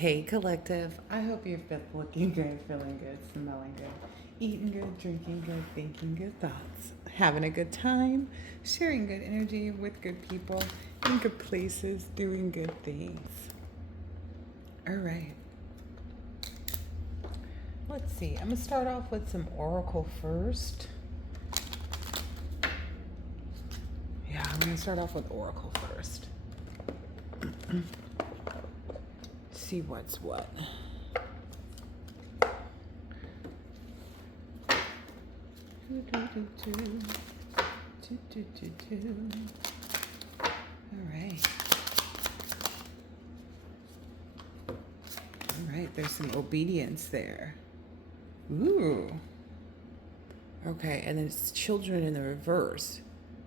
Hey, collective. I hope you're looking good, feeling good, smelling good, eating good, drinking good, thinking good thoughts, having a good time, sharing good energy with good people, in good places, doing good things. All right. Let's see. I'm going to start off with some Oracle first. Yeah, I'm going to start off with Oracle first. See what's what. All right. All right, there's some obedience there. Ooh. Okay, and then it's children in the reverse.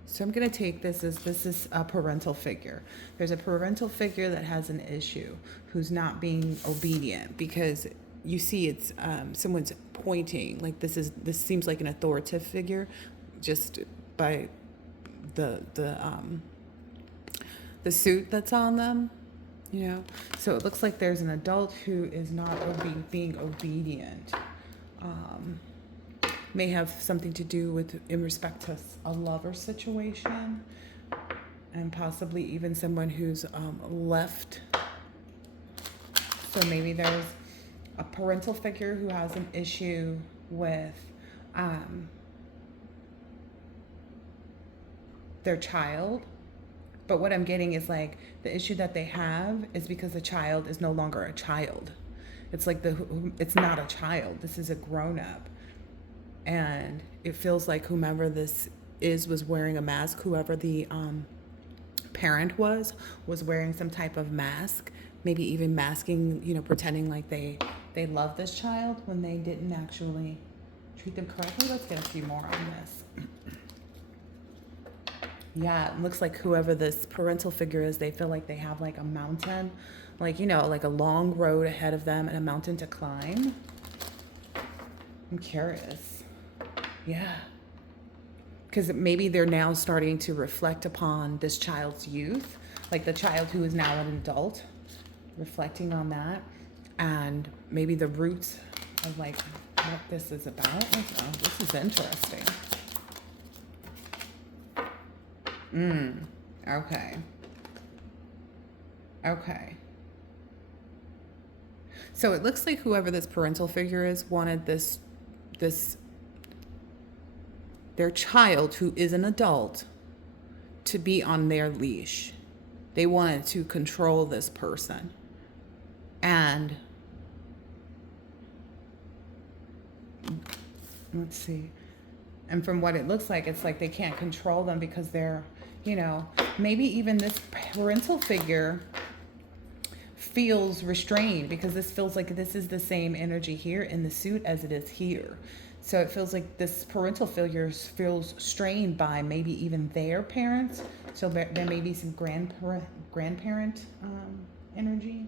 So I'm going to take this as this is a parental figure. There's a parental figure that has an issue who's not being obedient because you see it's someone's pointing like this seems like an authoritative figure just by the suit that's on them, you know. So it looks like there's an adult who is not being obedient. May have something to do with in respect to a lover situation and possibly even someone who's left. So maybe there's a parental figure who has an issue with their child. But what I'm getting is like the issue that they have is because the child is no longer a child. It's like it's not a child. This is a grown up. And it feels like whomever this was wearing a mask. Whoever the parent was wearing some type of mask, maybe even masking, you know, pretending like they love this child when they didn't actually treat them correctly. Let's get a few more on this. Yeah, it looks like whoever this parental figure is, they feel like they have like a mountain, like, you know, like a long road ahead of them and a mountain to climb. I'm curious. Yeah. Because maybe they're now starting to reflect upon this child's youth, like the child who is now an adult, reflecting on that, and maybe the roots of like what this is about. Oh, this is interesting. Okay. Okay. So it looks like whoever this parental figure is wanted this their child who is an adult to be on their leash. They wanted to control this person. And let's see. And from what it looks like, it's like they can't control them because they're, you know, maybe even this parental figure feels restrained because this feels like this is the same energy here in the suit as it is here. So it feels like this parental figure feels strained by maybe even their parents. So there may be some grandparent energy.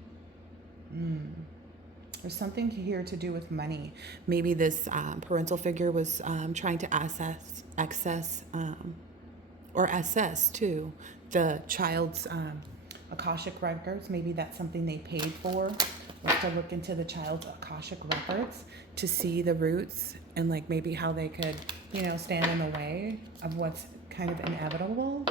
There's something here to do with money. Maybe this parental figure was trying to assess too the child's Akashic records. Maybe that's something they paid for, was to look into the child's Akashic records to see the roots and like maybe how they could, you know, stand in the way of what's kind of inevitable.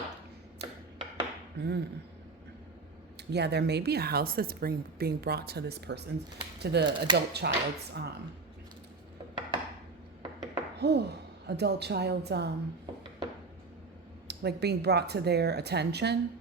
Yeah, there may be a house that's being brought to this person's, to the adult child's, adult child's, like being brought to their attention.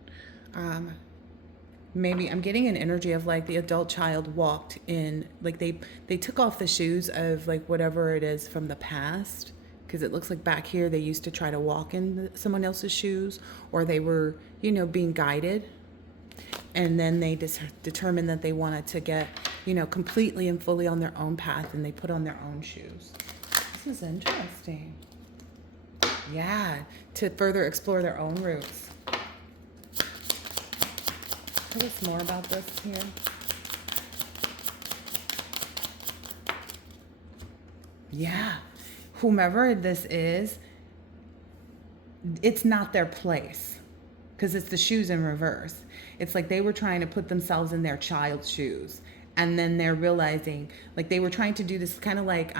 Maybe I'm getting an energy of like the adult child walked in, like they took off the shoes of like whatever it is from the past, because it looks like back here they used to try to walk in someone else's shoes, or they were, you know, being guided, and then they determined that they wanted to get, you know, completely and fully on their own path, and they put on their own shoes. This is interesting. Yeah, to further explore their own roots. Tell us more about this here. Yeah. Whomever this is, it's not their place because it's the shoes in reverse. It's like they were trying to put themselves in their child's shoes And then they're realizing, like, they were trying to do this kind of like,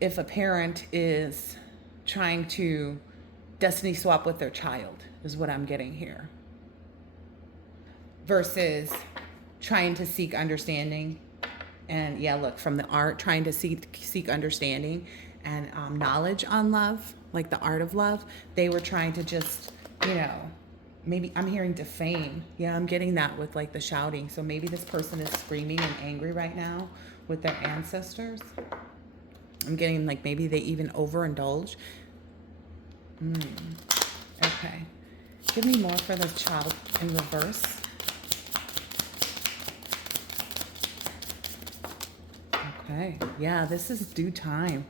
if a parent is trying to destiny swap with their child, is what I'm getting here, versus trying to seek understanding. And yeah, look, from the art, trying to seek understanding and knowledge on love, like the art of love. They were trying to just, you know, maybe I'm hearing defame. Yeah, I'm getting that with like the shouting. So maybe this person is screaming and angry right now with their ancestors. I'm getting like maybe they even overindulge. Okay. Give me more for the child in reverse. Okay. Yeah, this is due time.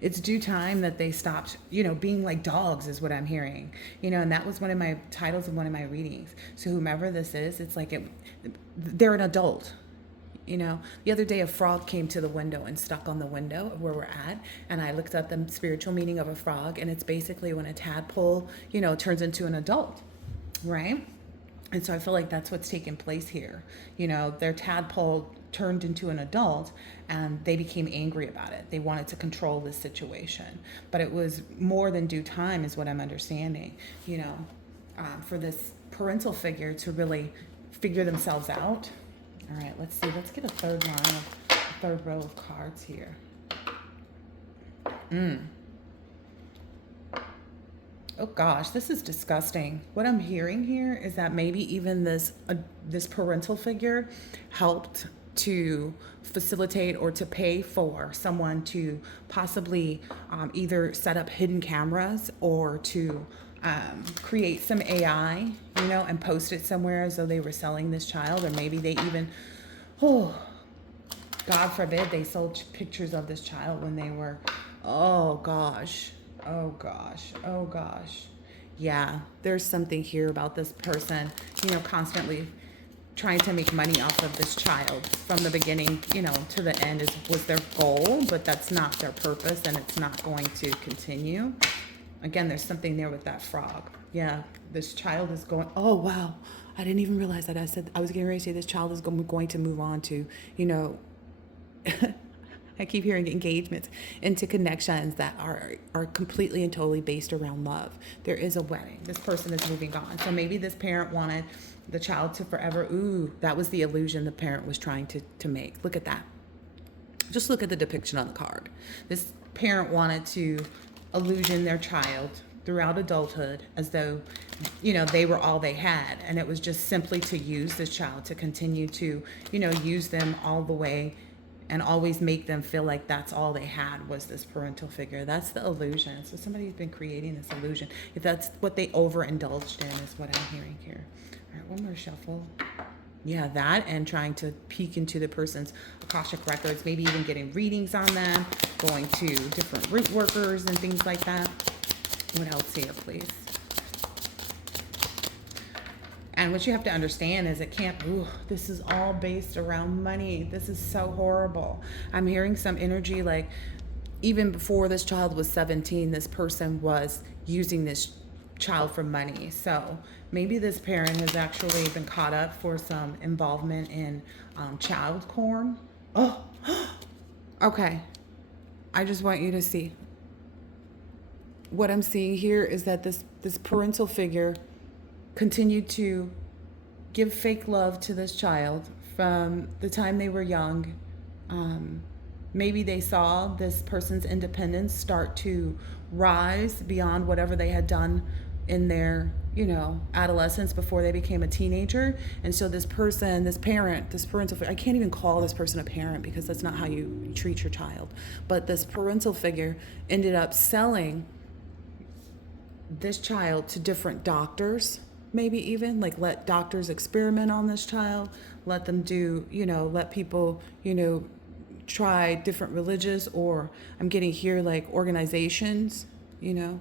It's due time that they stopped, you know, being like dogs is what I'm hearing. You know, and that was one of my titles of one of my readings. So whomever this is, it's like they're an adult. You know, the other day a frog came to the window and stuck on the window of where we're at, and I looked up the spiritual meaning of a frog, and it's basically when a tadpole, you know, turns into an adult, right? And so I feel like that's what's taking place here. You know, their tadpole turned into an adult and they became angry about it. They wanted to control this situation. But it was more than due time, is what I'm understanding, you know, for this parental figure to really figure themselves out. All right, let's see. Let's get a third row of cards here. Oh gosh, this is disgusting. What I'm hearing here is that maybe even this parental figure helped to facilitate or to pay for someone to possibly either set up hidden cameras or to create some AI, you know, and post it somewhere as though they were selling this child, or maybe they even, oh, God forbid, they sold pictures of this child when they were, oh gosh. Yeah, there's something here about this person, you know, constantly trying to make money off of this child from the beginning, you know, to the end was their goal, but that's not their purpose and it's not going to continue. Again, there's something there with that frog. Yeah, this child is going, oh wow, I didn't even realize that. I was getting ready to say this child is going to move on to, you know, I keep hearing engagements into connections that are completely and totally based around love. There is a wedding. This person is moving on. So maybe this parent wanted the child to forever. Ooh, that was the illusion the parent was trying to make. Look at that. Just look at the depiction on the card. This parent wanted to illusion their child throughout adulthood as though, you know, they were all they had. And it was just simply to use this child, to continue to, you know, use them all the way and always make them feel like that's all they had was this parental figure. That's the illusion. So somebody's been creating this illusion. If that's what they overindulged in, is what I'm hearing here. All right, one more shuffle. Yeah, that, and trying to peek into the person's Akashic records, maybe even getting readings on them, going to different root workers and things like that. What else here, please? And what you have to understand is it can't, this is all based around money. This is so horrible. I'm hearing some energy like even before this child was 17, this person was using this child for money. So maybe this parent has actually been caught up for some involvement in child porn. Oh, okay. I just want you to see. What I'm seeing here is that this parental figure continued to give fake love to this child from the time they were young. Maybe they saw this person's independence start to rise beyond whatever they had done in their, you know, adolescence before they became a teenager. And so this person, this parent, this parental figure, I can't even call this person a parent because that's not how you treat your child. But this parental figure ended up selling this child to different doctors, maybe even like let doctors experiment on this child, let them do, you know, let people, you know, try different religious, or I'm getting here like organizations, you know,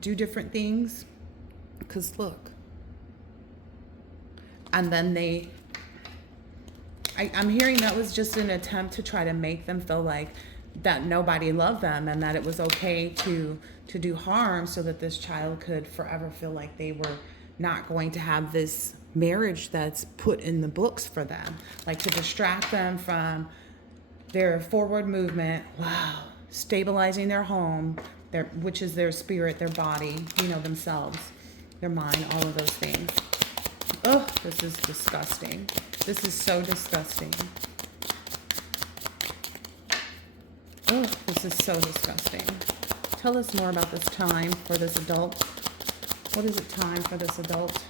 do different things. Because look, and then I'm hearing that was just an attempt to try to make them feel like that nobody loved them and that it was okay to do harm so that this child could forever feel like they were not going to have this marriage that's put in the books for them, like to distract them from their forward movement. Wow. Stabilizing their home, which is their spirit, their body, themselves, their mind, all of those things. Oh, this is disgusting. This is so disgusting. Oh, this is so disgusting. Tell us more about this time for this adult. What is it time for this adult,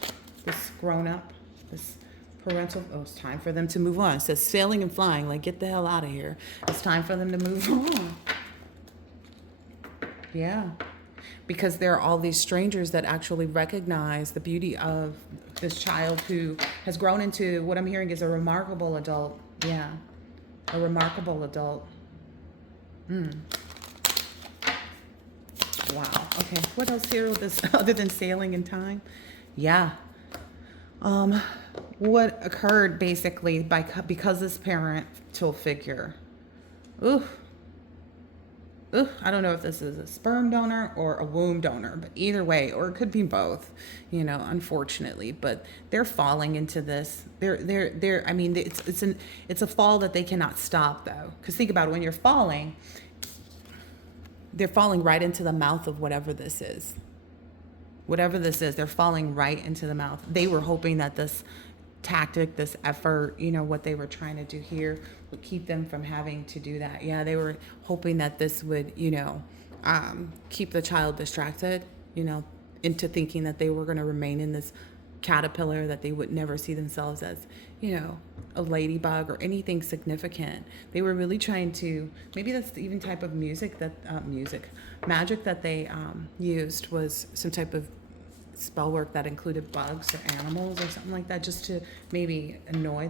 this grown-up, this parental? Oh, it's time for them to move on. It says sailing and flying, like get the hell out of here. It's time for them to move on. Yeah. Because there are all these strangers that actually recognize the beauty of this child who has grown into what I'm hearing is a remarkable adult. Yeah. A remarkable adult. Wow. Okay. What else here with this other than sailing in time? Yeah. What occurred basically because this parental figure. Ooh. I don't know if this is a sperm donor or a womb donor, but either way, or it could be both, unfortunately, but they're falling into this. I mean, it's a fall that they cannot stop though. Cause think about it, when you're falling, they're falling right into the mouth of whatever this is. Whatever this is, they're falling right into the mouth. They were hoping that this tactic, this effort, what they were trying to do here would keep them from having to do that. Yeah, they were hoping that this would, keep the child distracted, into thinking that they were going to remain in this caterpillar, that they would never see themselves as, a ladybug or anything significant. They were really trying to, maybe that's the even type of magic that they used was some type of spell work that included bugs or animals or something like that, just to maybe annoy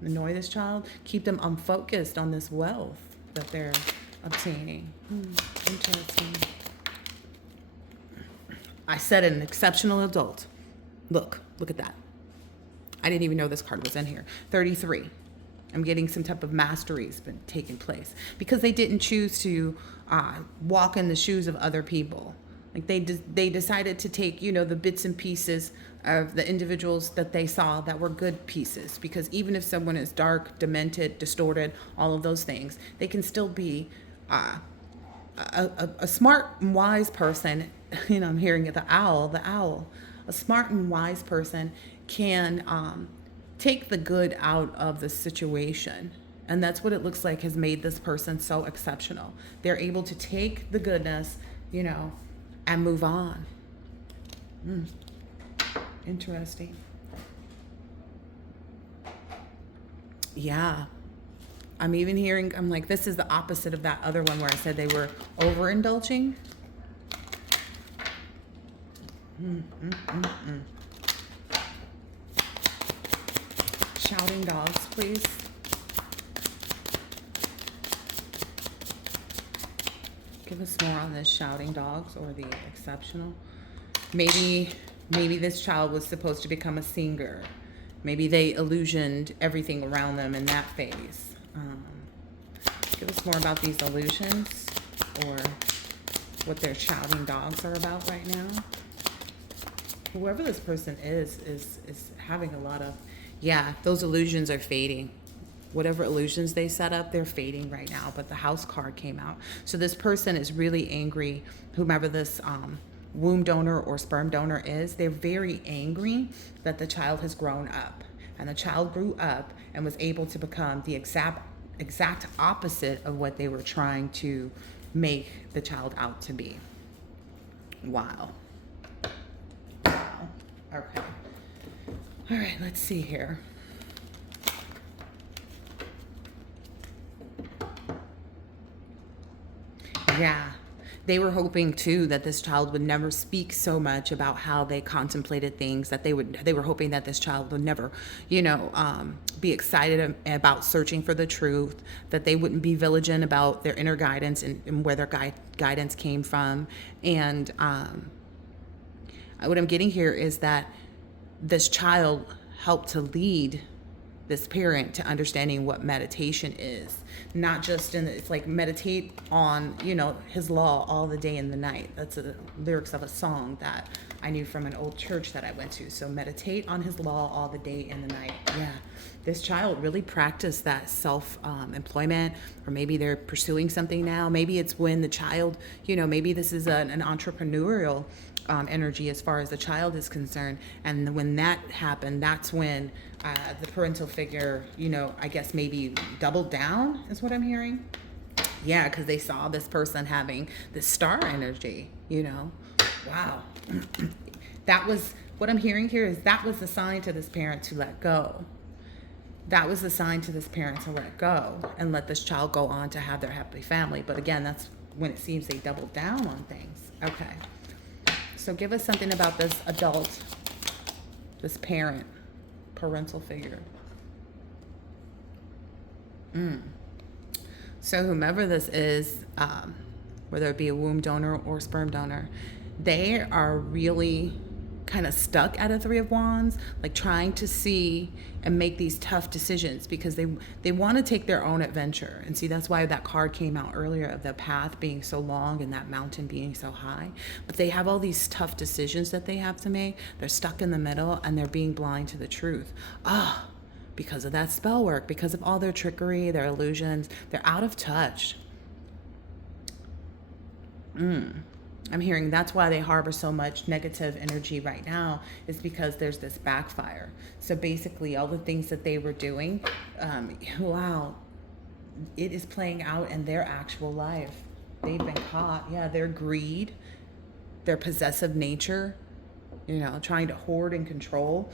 this child, keep them unfocused on this wealth that they're obtaining. Interesting. I said an exceptional adult. Look at that. I didn't even know this card was in here. 33. I'm getting some type of mastery's been taking place because they didn't choose to walk in the shoes of other people. Like they decided to take, the bits and pieces of the individuals that they saw that were good pieces. Because even if someone is dark, demented, distorted, all of those things, they can still be a smart and wise person. I'm hearing it, the owl. A smart and wise person can take the good out of the situation. And that's what it looks like has made this person so exceptional. They're able to take the goodness, and move on. Interesting. Yeah. I'm even hearing, I'm like, this is the opposite of that other one where I said they were overindulging. Shouting dogs, please. Give us more on this shouting dogs or the exceptional. Maybe this child was supposed to become a singer. Maybe they illusioned everything around them in that phase. Give us more about these illusions or what their shouting dogs are about right now. Whoever this person is having a lot of, those illusions are fading. Whatever illusions they set up, they're fading right now. But the house card came out. So this person is really angry, whomever this womb donor or sperm donor is. They're very angry that the child has grown up. And the child grew up and was able to become the exact opposite of what they were trying to make the child out to be. Wow. Okay. All right, let's see here. Yeah. They were hoping too that this child would never speak so much about how they contemplated things, that they were hoping that this child would never, be excited about searching for the truth, that they wouldn't be vigilant about their inner guidance and where their guidance came from. And what I'm getting here is that this child helped to lead this parent to understanding what meditation is. Not just it's like meditate on, his law all the day and the night. That's the lyrics of a song that I knew from an old church that I went to. So meditate on his law all the day and the night. Yeah. This child really practiced that self-employment, or maybe they're pursuing something now. Maybe it's when the child, maybe this is an entrepreneurial energy as far as the child is concerned. And when that happened, that's when the parental figure, I guess maybe doubled down is what I'm hearing. Yeah, because they saw this person having this star energy, Wow. That was what I'm hearing here, is that was the sign to this parent to let go. That was the sign to this parent to let go and let this child go on to have their happy family. But again, that's when it seems they doubled down on things. Okay. So give us something about this adult, this parent, parental figure. So whomever this is, whether it be a womb donor or sperm donor, they are really kind of stuck at a Three of Wands, like trying to see and make these tough decisions because they want to take their own adventure. And see, that's why that card came out earlier of the path being so long and that mountain being so high. But they have all these tough decisions that they have to make. They're stuck in the middle and they're being blind to the truth. Because of that spell work, because of all their trickery, their illusions, they're out of touch. I'm hearing that's why they harbor so much negative energy right now, is because there's this backfire. So basically all the things that they were doing, wow, it is playing out in their actual life. They've been caught. Yeah, their greed, their possessive nature, trying to hoard and control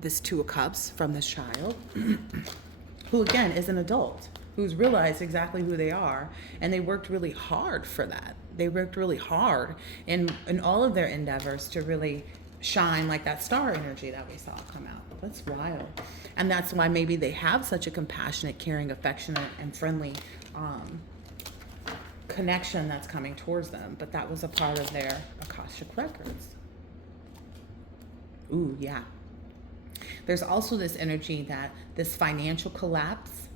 this Two of Cups from this child, who again is an adult, who's realized exactly who they are, and they worked really hard for that. They worked really hard in all of their endeavors to really shine like that star energy that we saw come out. That's wild. And that's why maybe they have such a compassionate, caring, affectionate, and friendly connection that's coming towards them. But that was a part of their Akashic records. Ooh, yeah. There's also this energy that this financial collapse,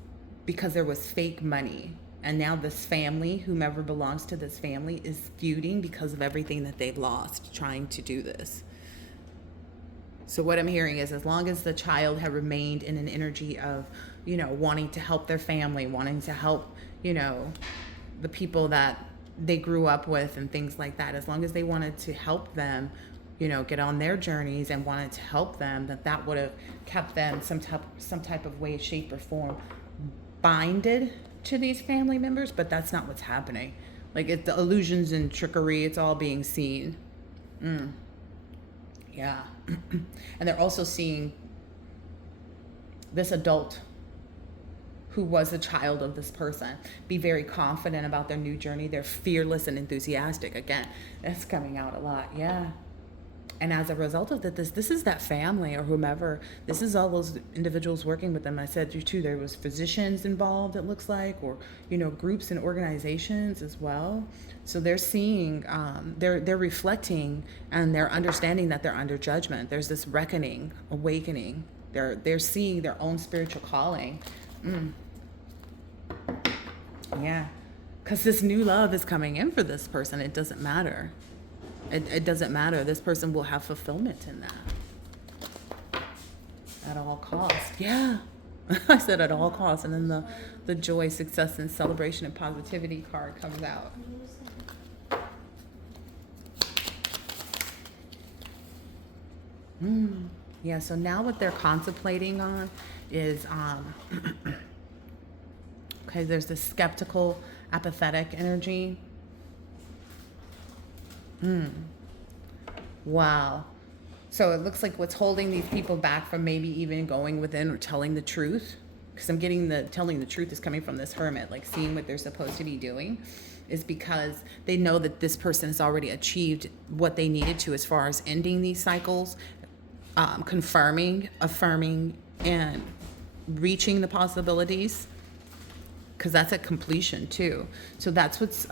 because there was fake money. And now this family, whomever belongs to this family, is feuding because of everything that they've lost trying to do this. So what I'm hearing is, as long as the child had remained in an energy of, wanting to help their family, wanting to help, the people that they grew up with and things like that, as long as they wanted to help them, get on their journeys and wanted to help them, that would have kept them some type of way, shape, or form binded to these family members. But that's not what's happening. Like, it's the illusions and trickery, it's all being seen. Yeah. And they're also seeing this adult who was a child of this person be very confident about their new journey. They're fearless and enthusiastic. Again, that's coming out a lot. Yeah. And as a result of that, this is that family or whomever. This is all those individuals working with them. I said you too, there was physicians involved, it looks like, or groups and organizations as well. So they're seeing, they're reflecting, and they're understanding that they're under judgment. There's this reckoning, awakening. They're seeing their own spiritual calling. Yeah, because this new love is coming in for this person. It doesn't matter. It doesn't matter. This person will have fulfillment in that at all costs. Yeah. I said at all costs. And then the joy, success, and celebration and positivity card comes out. Yeah, so now what they're contemplating on is, okay, there's this skeptical, apathetic energy. Wow. So it looks like what's holding these people back from maybe even going within or telling the truth, because I'm getting telling the truth is coming from this hermit, like seeing what they're supposed to be doing, is because they know that this person has already achieved what they needed to as far as ending these cycles, confirming, affirming, and reaching the possibilities, because that's at completion too. So that's what's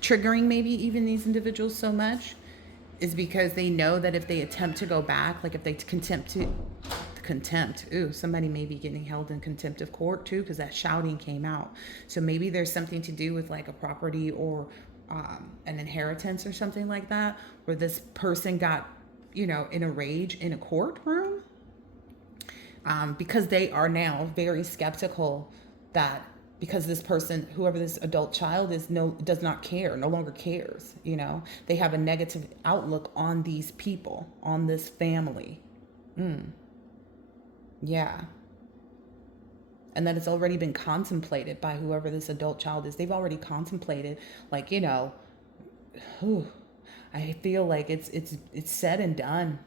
triggering maybe even these individuals so much, is because they know that if they attempt to go back, like if they attempt contempt. Ooh, somebody may be getting held in contempt of court too, because that shouting came out. So maybe there's something to do with like a property or an inheritance or something like that, where this person got, in a rage in a courtroom, because they are now very skeptical that because this person, whoever this adult child is, does not care, no longer cares. They have a negative outlook on these people, on this family. Yeah. And that it's already been contemplated by whoever this adult child is. They've already contemplated, like, whew, I feel like it's said and done.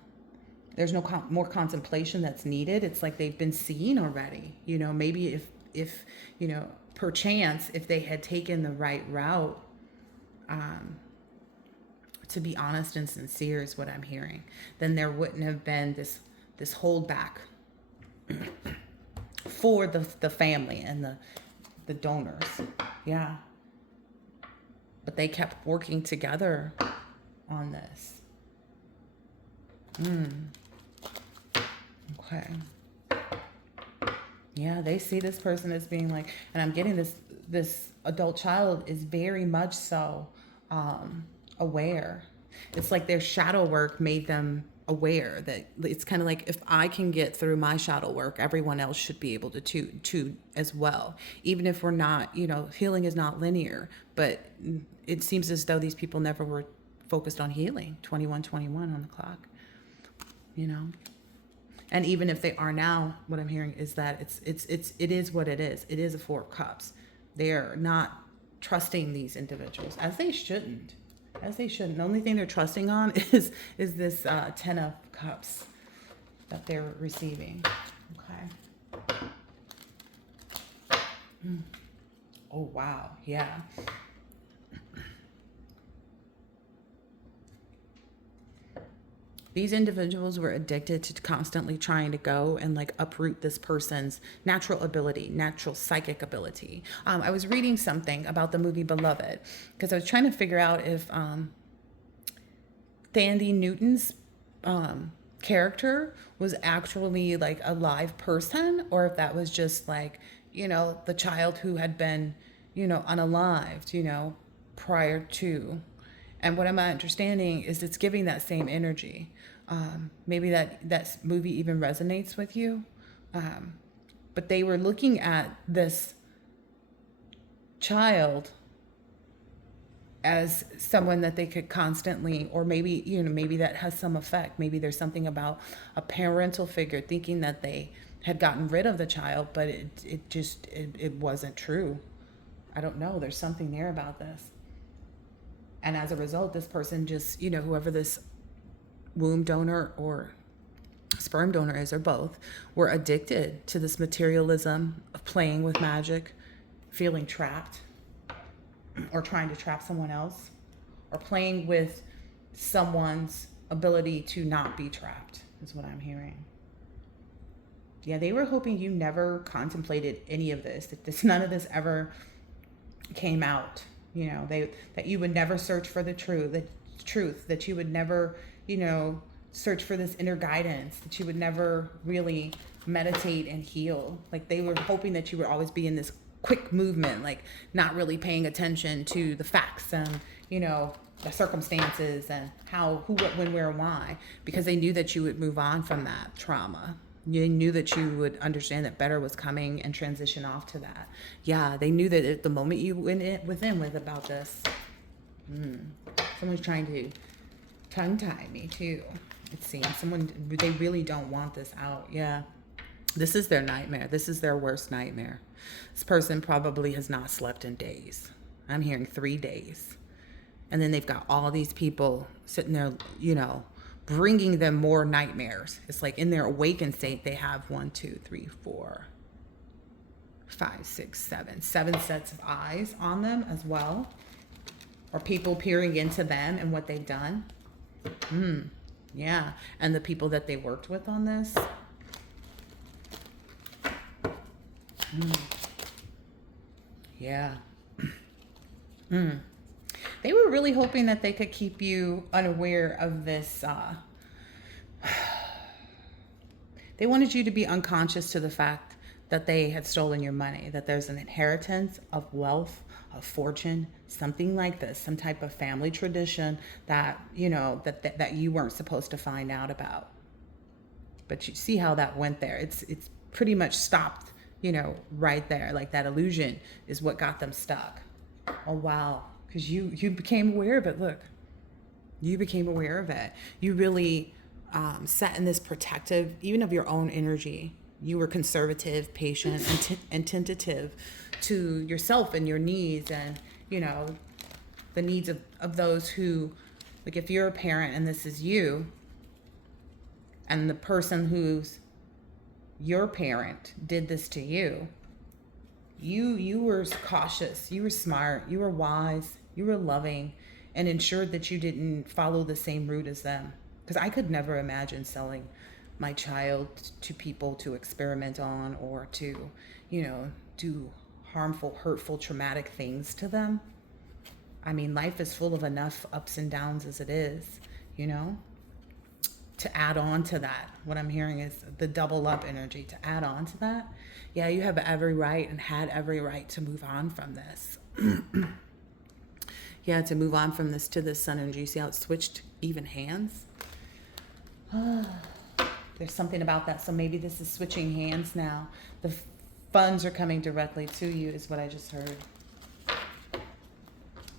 There's no more contemplation that's needed. It's like they've been seen already. Maybe if perchance, if they had taken the right route, to be honest and sincere is what I'm hearing, then there wouldn't have been this holdback for the family and the donors. Yeah. But they kept working together on this. Okay. Yeah, they see this person as being like, and I'm getting this adult child is very much so aware. It's like their shadow work made them aware that it's kind of like, if I can get through my shadow work, everyone else should be able to as well. Even if we're not, healing is not linear, but it seems as though these people never were focused on healing. 21:21 on the clock, And even if they are now, what I'm hearing is that it is what it is. It is a Four of Cups. They're not trusting these individuals, as they shouldn't. The only thing they're trusting on is this 10 of Cups that they're receiving. Okay. Oh, wow. Yeah. These individuals were addicted to constantly trying to go and like uproot this person's natural ability, natural psychic ability. I was reading something about the movie Beloved, because I was trying to figure out if Thandie Newton's character was actually like a live person, or if that was just like, the child who had been, unalived, prior to. And what I'm understanding is it's giving that same energy. Maybe that movie even resonates with you. But they were looking at this child as someone that they could constantly, or maybe, maybe that has some effect. Maybe there's something about a parental figure thinking that they had gotten rid of the child, but it wasn't true. I don't know. There's something there about this. And as a result, this person just, whoever this womb donor or sperm donor is, or both, were addicted to this materialism of playing with magic, feeling trapped, or trying to trap someone else, or playing with someone's ability to not be trapped, is what I'm hearing. Yeah, they were hoping you never contemplated any of this, that none of this ever came out. That you would never search for the truth, that you would never, search for this inner guidance, that you would never really meditate and heal. Like they were hoping that you would always be in this quick movement, like not really paying attention to the facts and, the circumstances and how, who, what, when, where, why, because they knew that you would move on from that trauma. They knew that you would understand that better was coming and transition off to that. Yeah, they knew that at the moment you went within with about this. Someone's trying to tongue tie me too. It seems they really don't want this out. Yeah, this is their nightmare. This is their worst nightmare. This person probably has not slept in days. I'm hearing 3 days. And then they've got all these people sitting there, bringing them more nightmares. It's like in their awakened state, they have 1, 2, 3, 4, 5, 6, 7 sets of eyes on them as well, or people peering into them and what they've done. Yeah, and the people that they worked with on this. Yeah. They were really hoping that they could keep you unaware of this. They wanted you to be unconscious to the fact that they had stolen your money, that there's an inheritance of wealth, of fortune, something like this, some type of family tradition that, that you weren't supposed to find out about. But you see how that went there. It's pretty much stopped, right there. Like that illusion is what got them stuck. Oh wow, because you became aware of it. Look, you became aware of it. You really sat in this protective, even of your own energy. You were conservative, patient, and tentative to yourself and your needs, and the needs of those who, like, if you're a parent and this is you, and the person who's your parent did this to you, you were cautious, you were smart, you were wise, you were loving, and ensured that you didn't follow the same route as them. Because I could never imagine selling my child to people to experiment on, or to, do harmful, hurtful, traumatic things to them. I mean, life is full of enough ups and downs as it is, to add on to that. What I'm hearing is the double up energy to add on to that. Yeah, you have every right and had every right to move on from this. Yeah, to move on from this to this sun energy. You see how it switched even hands? There's something about that. So maybe this is switching hands now. The funds are coming directly to you is what I just heard.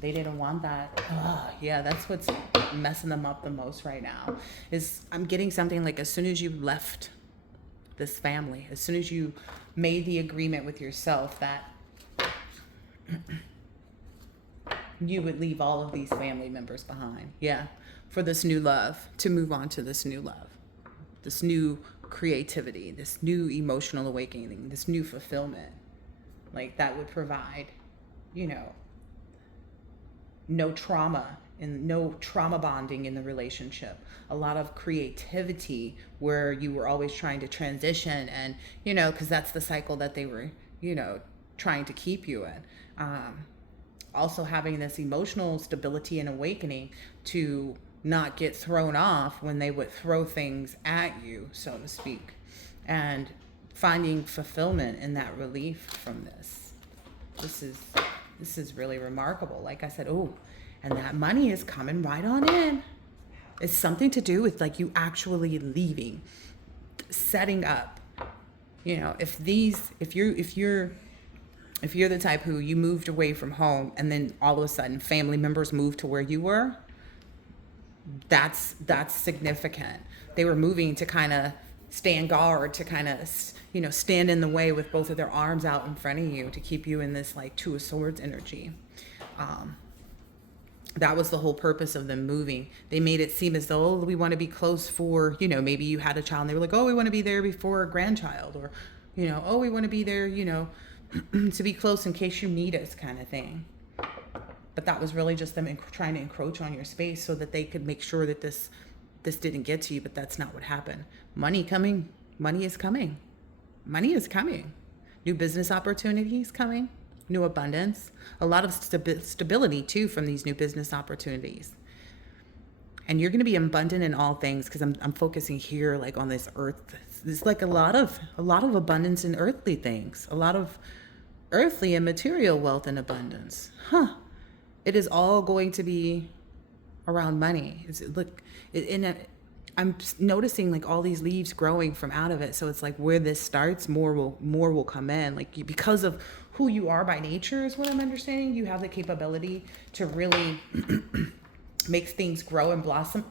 They didn't want that. Yeah, that's what's messing them up the most right now. Is I'm getting something like, as soon as you left this family, as soon as you made the agreement with yourself that you would leave all of these family members behind. Yeah, for this new love, to move on to this new love, this new creativity, this new emotional awakening, this new fulfillment. Like that would provide, no trauma and no trauma bonding in the relationship. A lot of creativity where you were always trying to transition, and, because that's the cycle that they were, trying to keep you in. Also having this emotional stability and awakening to not get thrown off when they would throw things at you, so to speak, and finding fulfillment in that relief from this. This is really remarkable. Like I said, and that money is coming right on in. It's something to do with like you actually leaving, setting up. If you're the type who you moved away from home and then all of a sudden family members moved to where you were, that's significant. They were moving to kind of stand guard, to kind of, stand in the way with both of their arms out in front of you to keep you in this like Two of Swords energy. That was the whole purpose of them moving. They made it seem as though, we want to be close for, maybe you had a child and they were like, we want to be there before a grandchild, or, we want to be there, to be close in case you need us, kind of thing. But that was really just them trying to encroach on your space so that they could make sure that this didn't get to you. But that's not what happened. Money is coming. Money is coming. New business opportunities coming. New abundance. A lot of stability too from these new business opportunities. And you're going to be abundant in all things, because I'm focusing here like on this earth. There's like a lot of abundance in earthly things. A lot of earthly and material wealth and abundance. It is all going to be around money. I'm noticing like all these leaves growing from out of it. So it's like where this starts, more will come in. Like because of who you are by nature is what I'm understanding. You have the capability to really make things grow and blossom.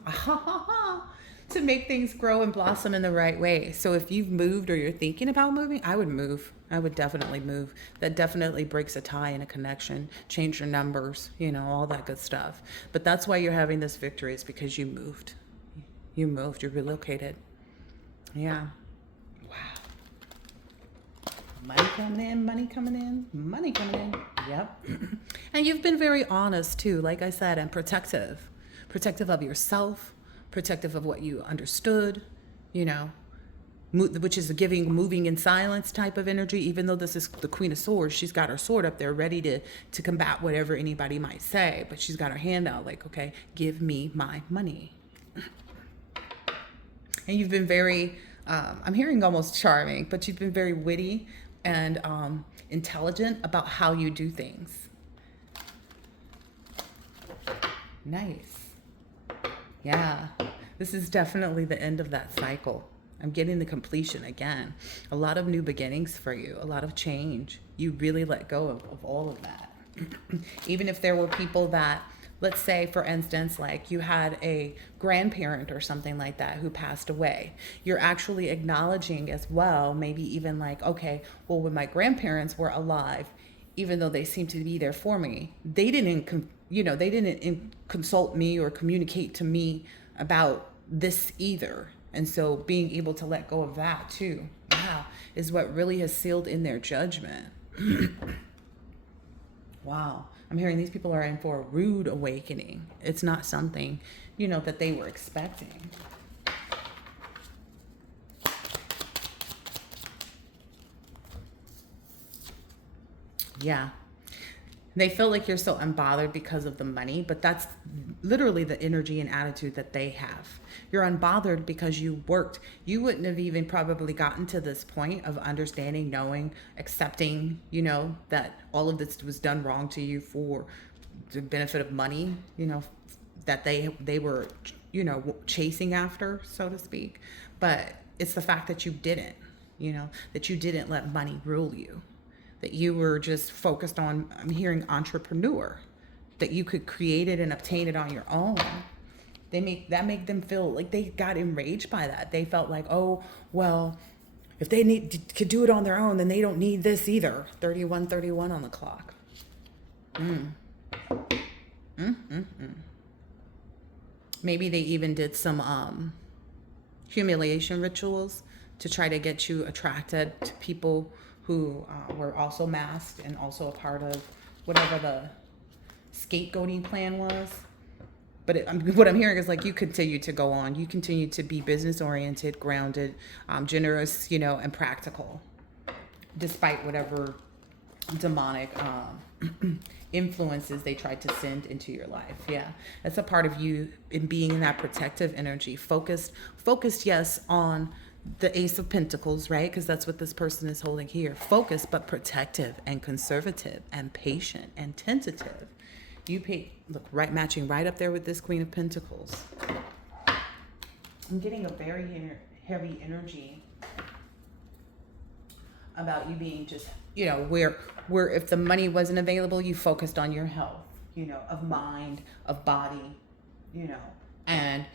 To make things grow and blossom in the right way. So if you've moved or you're thinking about moving, I would move. I would definitely move. That definitely breaks a tie and a connection. Change your numbers, all that good stuff. But that's why you're having this victory, is because you moved. You relocated. Yeah. Wow. Money coming in, money coming in, money coming in. Yep. And you've been very honest too, like I said, and protective of yourself, protective of what you understood, which is moving in silence type of energy. Even though this is the Queen of Swords, she's got her sword up there ready to combat whatever anybody might say, but she's got her hand out like, okay, give me my money. And you've been very I'm hearing almost charming, but you've been very witty and intelligent about how you do things. Nice. Yeah. This is definitely the end of that cycle. I'm getting the completion again. A lot of new beginnings for you, a lot of change. You really let go of all of that. Even if there were people that, let's say, for instance, like you had a grandparent or something like that who passed away, you're actually acknowledging as well, maybe even like, okay, well, when my grandparents were alive, even though they seemed to be there for me, they didn't, they didn't consult me or communicate to me about this either. And so being able to let go of that too, wow, is what really has sealed in their judgment. Wow. I'm hearing these people are in for a rude awakening. It's not something, that they were expecting. Yeah. They feel like you're so unbothered because of the money, but that's literally the energy and attitude that they have. You're unbothered because you worked. You wouldn't have even probably gotten to this point of understanding, knowing, accepting, that all of this was done wrong to you for the benefit of money, that they were, chasing after, so to speak. But it's the fact that you didn't, that you didn't let money rule you, that you were just focused on, I'm hearing entrepreneur, that you could create it and obtain it on your own. Make them feel like they got enraged by that. They felt like, oh, well, if they could do it on their own, then they don't need this either. 31:31 on the clock. Maybe they even did some humiliation rituals to try to get you attracted to people who were also masked and also a part of whatever the scapegoating plan was. But what I'm hearing is like you continue to go on. You continue to be business oriented, grounded, generous, and practical, despite whatever demonic influences they tried to send into your life. Yeah, that's a part of you in being in that protective energy, focused, yes, on the Ace of Pentacles, right? Because that's what this person is holding here. Focused, but protective and conservative and patient and tentative. Look, right, matching right up there with this Queen of Pentacles. I'm getting a very heavy energy about you being just, where if the money wasn't available, you focused on your health, of mind, of body, and,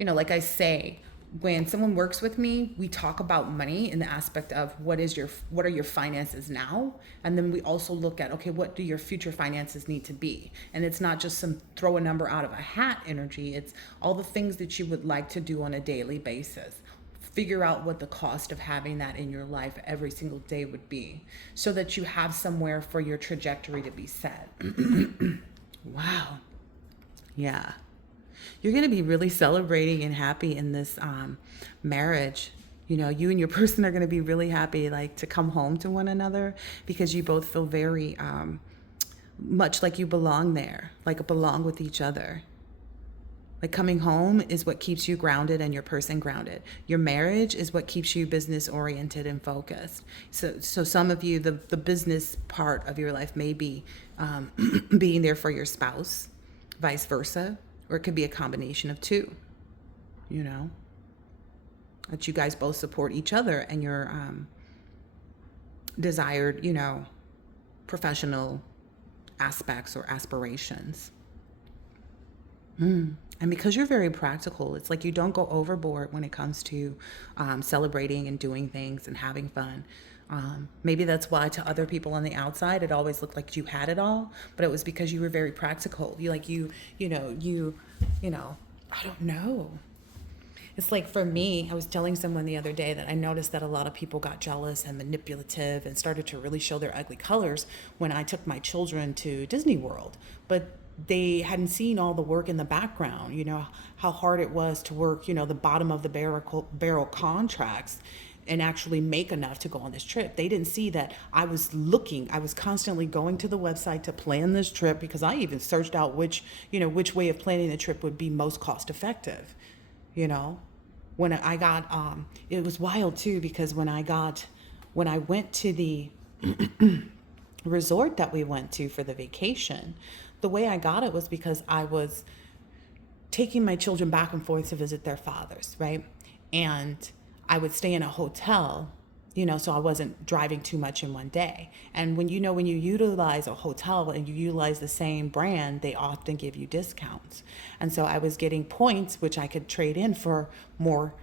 like I say, when someone works with me, we talk about money in the aspect of what are your finances now? And then we also look at, okay, what do your future finances need to be? And it's not just some throw a number out of a hat energy. It's all the things that you would like to do on a daily basis. Figure out what the cost of having that in your life every single day would be so that you have somewhere for your trajectory to be set. Wow. Yeah. You're going to be really celebrating and happy in this marriage. You and your person are going to be really happy, like, to come home to one another because you both feel very much like you belong there, like belong with each other. Like coming home is what keeps you grounded and your person grounded. Your marriage is what keeps you business oriented and focused. So some of you, the business part of your life may be being there for your spouse, vice versa. Or it could be a combination of two, that you guys both support each other and your desired, professional aspects or aspirations. And because you're very practical, it's like you don't go overboard when it comes to celebrating and doing things and having fun. Maybe that's why to other people on the outside, it always looked like you had it all, but it was because you were very practical. I don't know. It's like for me, I was telling someone the other day that I noticed that a lot of people got jealous and manipulative and started to really show their ugly colors when I took my children to Disney World. But they hadn't seen all the work in the background, how hard it was to work, the bottom of the barrel contracts and actually make enough to go on this trip. They didn't see that I was constantly going to the website to plan this trip because I even searched out which way of planning the trip would be most cost effective, when when I got, it was wild too, because when I went to the resort that we went to for the vacation, the way I got it was because I was taking my children back and forth to visit their fathers, right? And I would stay in a hotel, so I wasn't driving too much in one day. And when you utilize a hotel and you utilize the same brand, they often give you discounts. And so I was getting points, which I could trade in for more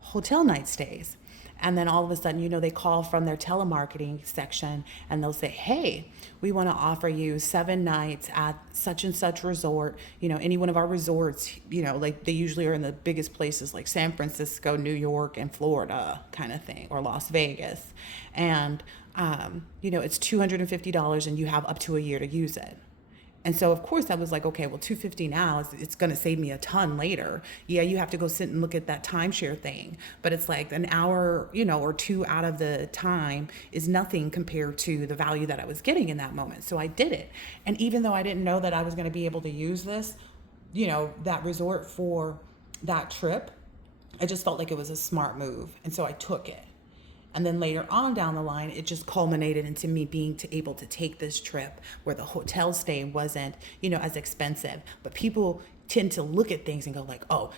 hotel night stays. And then all of a sudden, they call from their telemarketing section and they'll say, hey, we want to offer you 7 nights at such and such resort, any one of our resorts, like they usually are in the biggest places like San Francisco, New York, and Florida kind of thing, or Las Vegas. And, it's $250 and you have up to a year to use it. And so, of course, I was like, okay, well, $250 now, it's going to save me a ton later. Yeah, you have to go sit and look at that timeshare thing. But it's like an hour, or 2 out of the time is nothing compared to the value that I was getting in that moment. So I did it. And even though I didn't know that I was going to be able to use this, that resort for that trip, I just felt like it was a smart move. And so I took it. And then later on down the line, it just culminated into me being able to take this trip where the hotel stay wasn't, as expensive. But people tend to look at things and go like, oh,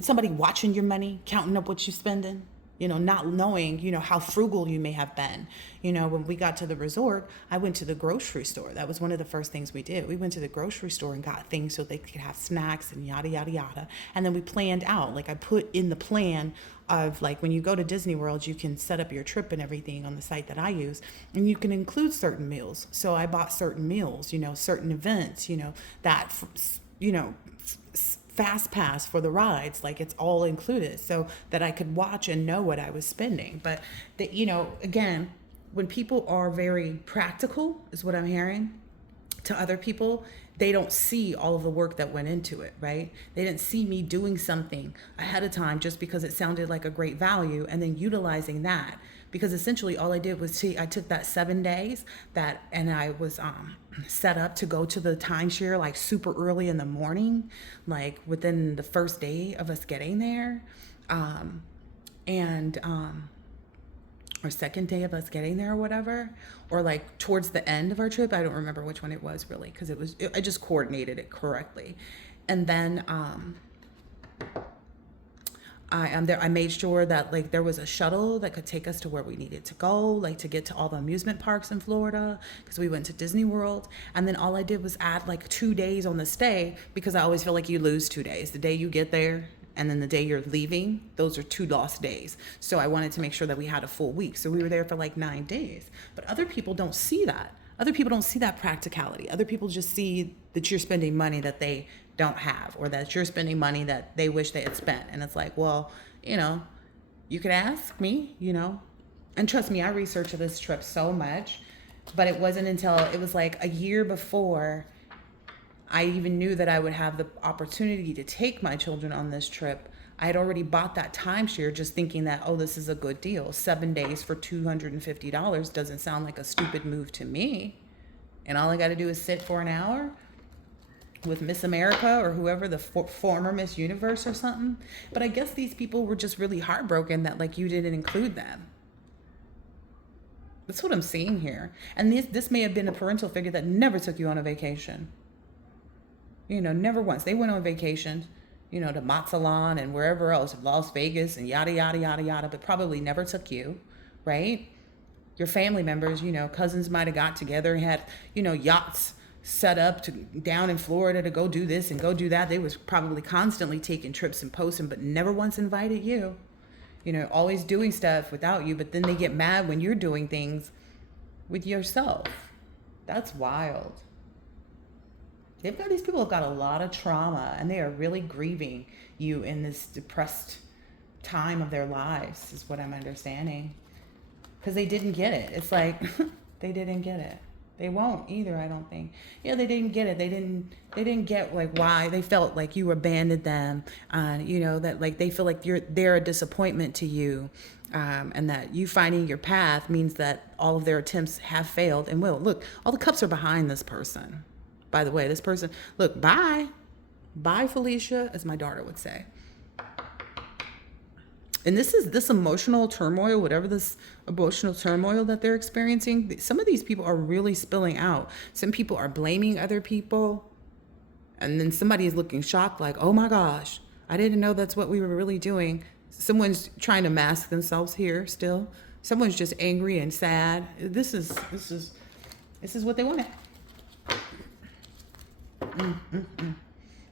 somebody watching your money, counting up what you're spending, not knowing, how frugal you may have been. When we got to the resort, I went to the grocery store. That was one of the first things we did. We went to the grocery store and got things so they could have snacks and yada, yada, yada. And then we planned out, like I put in the plan of like when you go to Disney World, you can set up your trip and everything on the site that I use, and you can include certain meals. So I bought certain meals, certain events, that, fast pass for the rides, like it's all included so that I could watch and know what I was spending. But that, again, when people are very practical is what I'm hearing to other people, they don't see all of the work that went into it, right? They didn't see me doing something ahead of time just because it sounded like a great value and then utilizing that. Because essentially all I did was I took that 7 days and I was set up to go to the timeshare like super early in the morning, like within the first day of us getting there. Or second day of us getting there or whatever, or like towards the end of our trip. I don't remember which one it was really, because I just coordinated it correctly. And then I made sure that like there was a shuttle that could take us to where we needed to go, like to get to all the amusement parks in Florida, because we went to Disney World. And then all I did was add like 2 days on the stay, because I always feel like you lose 2 days. The day you get there and then the day you're leaving, those are 2 lost days. So I wanted to make sure that we had a full week. So we were there for like 9 days. But other people don't see that. Other people don't see that practicality. Other people just see that you're spending money that they don't have, or that you're spending money that they wish they had spent. And it's like, well, you could ask me, and trust me, I researched this trip so much, but it wasn't until it was like a year before I even knew that I would have the opportunity to take my children on this trip. I had already bought that timeshare just thinking that, oh, this is a good deal. 7 days for $250 doesn't sound like a stupid move to me. And all I got to do is sit for an hour with Miss America or whoever, the former Miss Universe or something. But I guess these people were just really heartbroken that like you didn't include them. That's what I'm seeing here. And this may have been a parental figure that never took you on a vacation. Never once. They went on vacation, to Mazatlan and wherever else, Las Vegas and yada, yada, yada, yada, but probably never took you, right? Your family members, cousins might have got together and had, yachts set up to down in Florida to go do this and go do that. They was probably constantly taking trips and posting, but never once invited you, always doing stuff without you. But then they get mad when you're doing things with yourself. That's wild. These people have got a lot of trauma, and they are really grieving you in this depressed time of their lives, is what I'm understanding. Because they didn't get it. It's like, they didn't get it. They won't either, I don't think. Yeah, they didn't get it. They didn't get like why they felt like you abandoned them. That like they feel like they're a disappointment to you. And that you finding your path means that all of their attempts have failed and will. Look, all the cups are behind this person. By the way, this person, look, bye, Felicia, as my daughter would say. And this emotional turmoil, whatever this emotional turmoil that they're experiencing, some of these people are really spilling out. Some people are blaming other people. And then somebody is looking shocked, like, oh my gosh, I didn't know that's what we were really doing. Someone's trying to mask themselves here still. Someone's just angry and sad. This is what they wanted.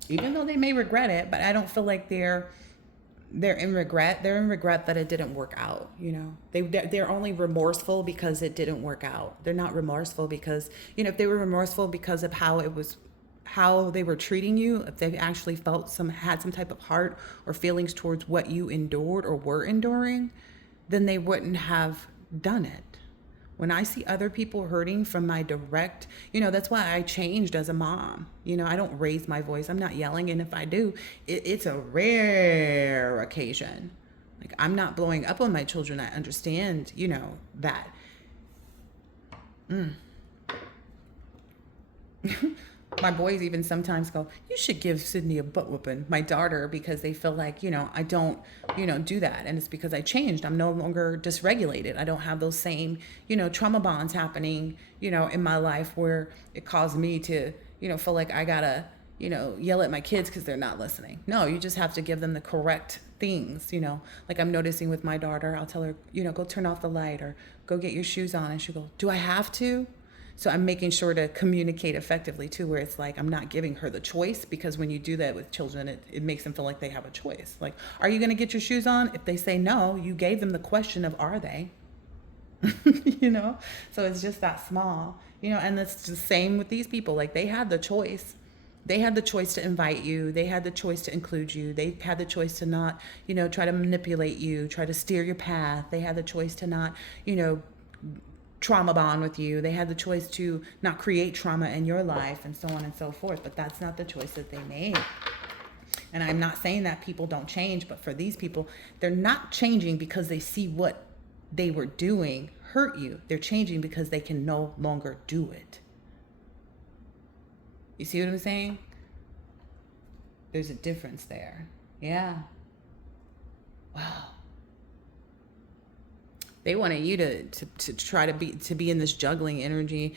Even though they may regret it, but I don't feel like they're in regret. They're in regret that it didn't work out. You know, they're only remorseful because it didn't work out. They're not remorseful because, you know, if they were remorseful because of how they were treating you, if they actually had some type of heart or feelings towards what you endured or were enduring, then they wouldn't have done it. When I see other people hurting from my direct, you know, that's why I changed as a mom. You know, I don't raise my voice. I'm not yelling. And if I do, it's a rare occasion. Like, I'm not blowing up on my children. I understand, you know, that. My boys even sometimes go, you should give Sydney a butt whooping, my daughter, because they feel like, you know, I don't, you know, do that. And it's because I changed. I'm no longer dysregulated. I don't have those same, you know, trauma bonds happening, you know, in my life where it caused me to, you know, feel like I gotta, you know, yell at my kids because they're not listening. No, you just have to give them the correct things, you know. Like I'm noticing with my daughter, I'll tell her, you know, go turn off the light or go get your shoes on. And she'll go, do I have to? So I'm making sure to communicate effectively too, where it's like I'm not giving her the choice, because when you do that with children, it makes them feel like they have a choice. Like, are you going to get your shoes on? If they say no, you gave them the question of, are they? You know? So it's just that small, you know, and it's the same with these people. Like they had the choice. They had the choice to invite you. They had the choice to include you. They had the choice to not, you know, try to manipulate you, try to steer your path. They had the choice to not, you know, trauma bond with you. They had the choice to not create trauma in your life and so on and so forth. But that's not the choice that they made. And I'm not saying that people don't change, but for these people, they're not changing because they see what they were doing hurt you. They're changing because they can no longer do it. You see what I'm saying? There's a difference there. Yeah. Wow. They wanted you to try to be in this juggling energy,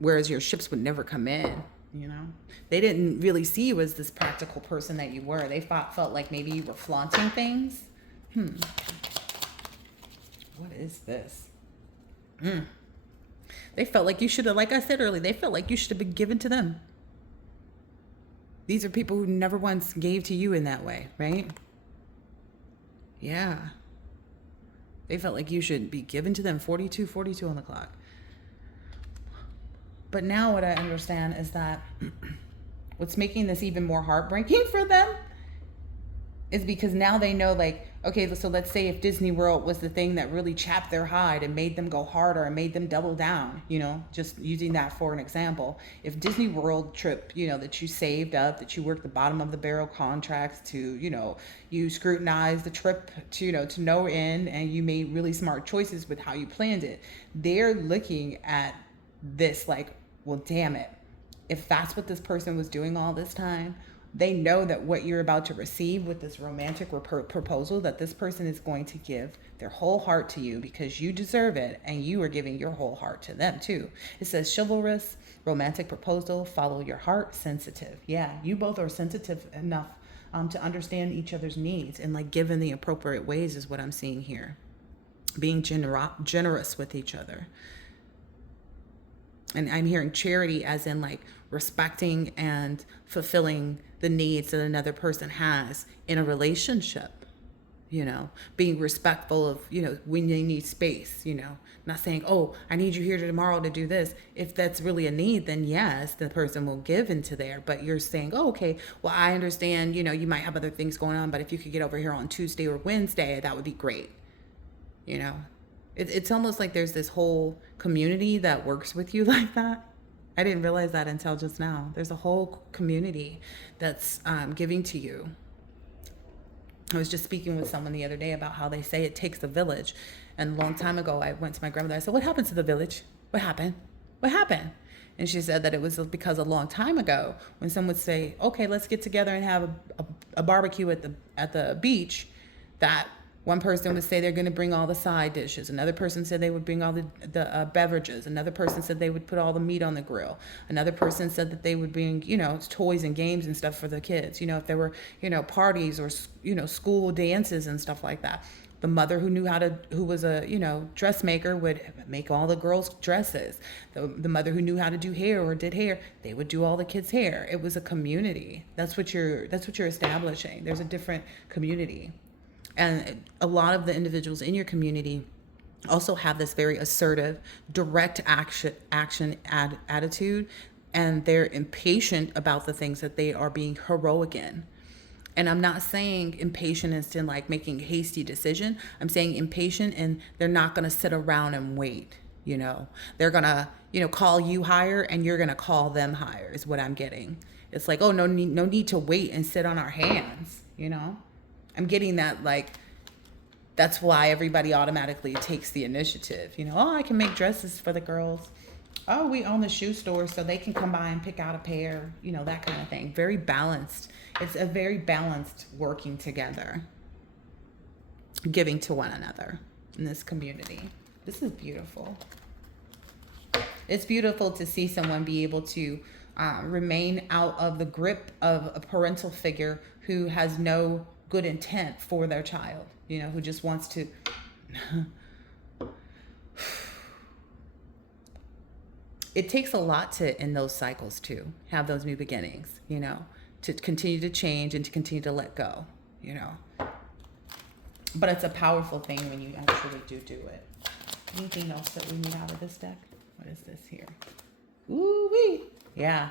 whereas your ships would never come in. You know, they didn't really see you as this practical person that you were. They felt like maybe you were flaunting things. What is this? They felt like you should have, like I said earlier, they felt like you should have been given to them. These are people who never once gave to you in that way, right? Yeah. They felt like you should be given to them. 42 on the clock. But now what I understand is that what's making this even more heartbreaking for them is because now they know, like, okay, so let's say if Disney World was the thing that really chapped their hide and made them go harder and made them double down, you know, just using that for an example. If Disney World trip, you know, that you saved up, that you worked the bottom of the barrel contracts to, you know, you scrutinized the trip to, you know, to no end, and you made really smart choices with how you planned it. They're looking at this like, well, damn it. If that's what this person was doing all this time, they know that what you're about to receive with this romantic proposal, that this person is going to give their whole heart to you because you deserve it, and you are giving your whole heart to them too. It says chivalrous, romantic proposal, follow your heart, sensitive. Yeah, you both are sensitive enough to understand each other's needs and like give in the appropriate ways is what I'm seeing here. Being generous with each other. And I'm hearing charity as in like respecting and fulfilling the needs that another person has in a relationship, you know, being respectful of, you know, when they need space, you know, not saying, oh, I need you here tomorrow to do this. If that's really a need, then yes, the person will give into there. But you're saying, oh, okay, well, I understand, you know, you might have other things going on, but if you could get over here on Tuesday or Wednesday, that would be great. You know, it's almost like there's this whole community that works with you like that. I didn't realize that until just now. There's a whole community that's giving to you. I was just speaking with someone the other day about how they say it takes a village. And a long time ago, I went to my grandmother. I said, what happened to the village? What happened? What happened? And she said that it was because a long time ago, when someone would say, okay, let's get together and have a barbecue at the beach, that One person would say they're going to bring all the side dishes. Another person said they would bring all the beverages. Another person said they would put all the meat on the grill. Another person said that they would bring, toys and games and stuff for the kids. If there were, parties or, school dances and stuff like that. The mother who was a, dressmaker would make all the girls' dresses. The mother who knew how to do hair or did hair, they would do all the kids' hair. It was a community. That's what you're establishing. There's a different community. And a lot of the individuals in your community also have this very assertive, direct action attitude, and they're impatient about the things that they are being heroic in. And I'm not saying impatient as in like making a hasty decision. I'm saying impatient and they're not going to sit around and wait. They're going to, call you higher and you're going to call them higher is what I'm getting. It's like, oh, no need to wait and sit on our hands, I'm getting that, like, that's why everybody automatically takes the initiative. Oh, I can make dresses for the girls. Oh, we own the shoe store, so they can come by and pick out a pair, that kind of thing. Very balanced. It's a very balanced working together, giving to one another in this community. This is beautiful. It's beautiful to see someone be able to remain out of the grip of a parental figure who has no good intent for their child, who just wants to it takes a lot to end those cycles too, have those new beginnings, to continue to change and to continue to let go, but it's a powerful thing when you actually do it. Anything else that we need out of this deck? What is this here? Ooh-wee. Yeah.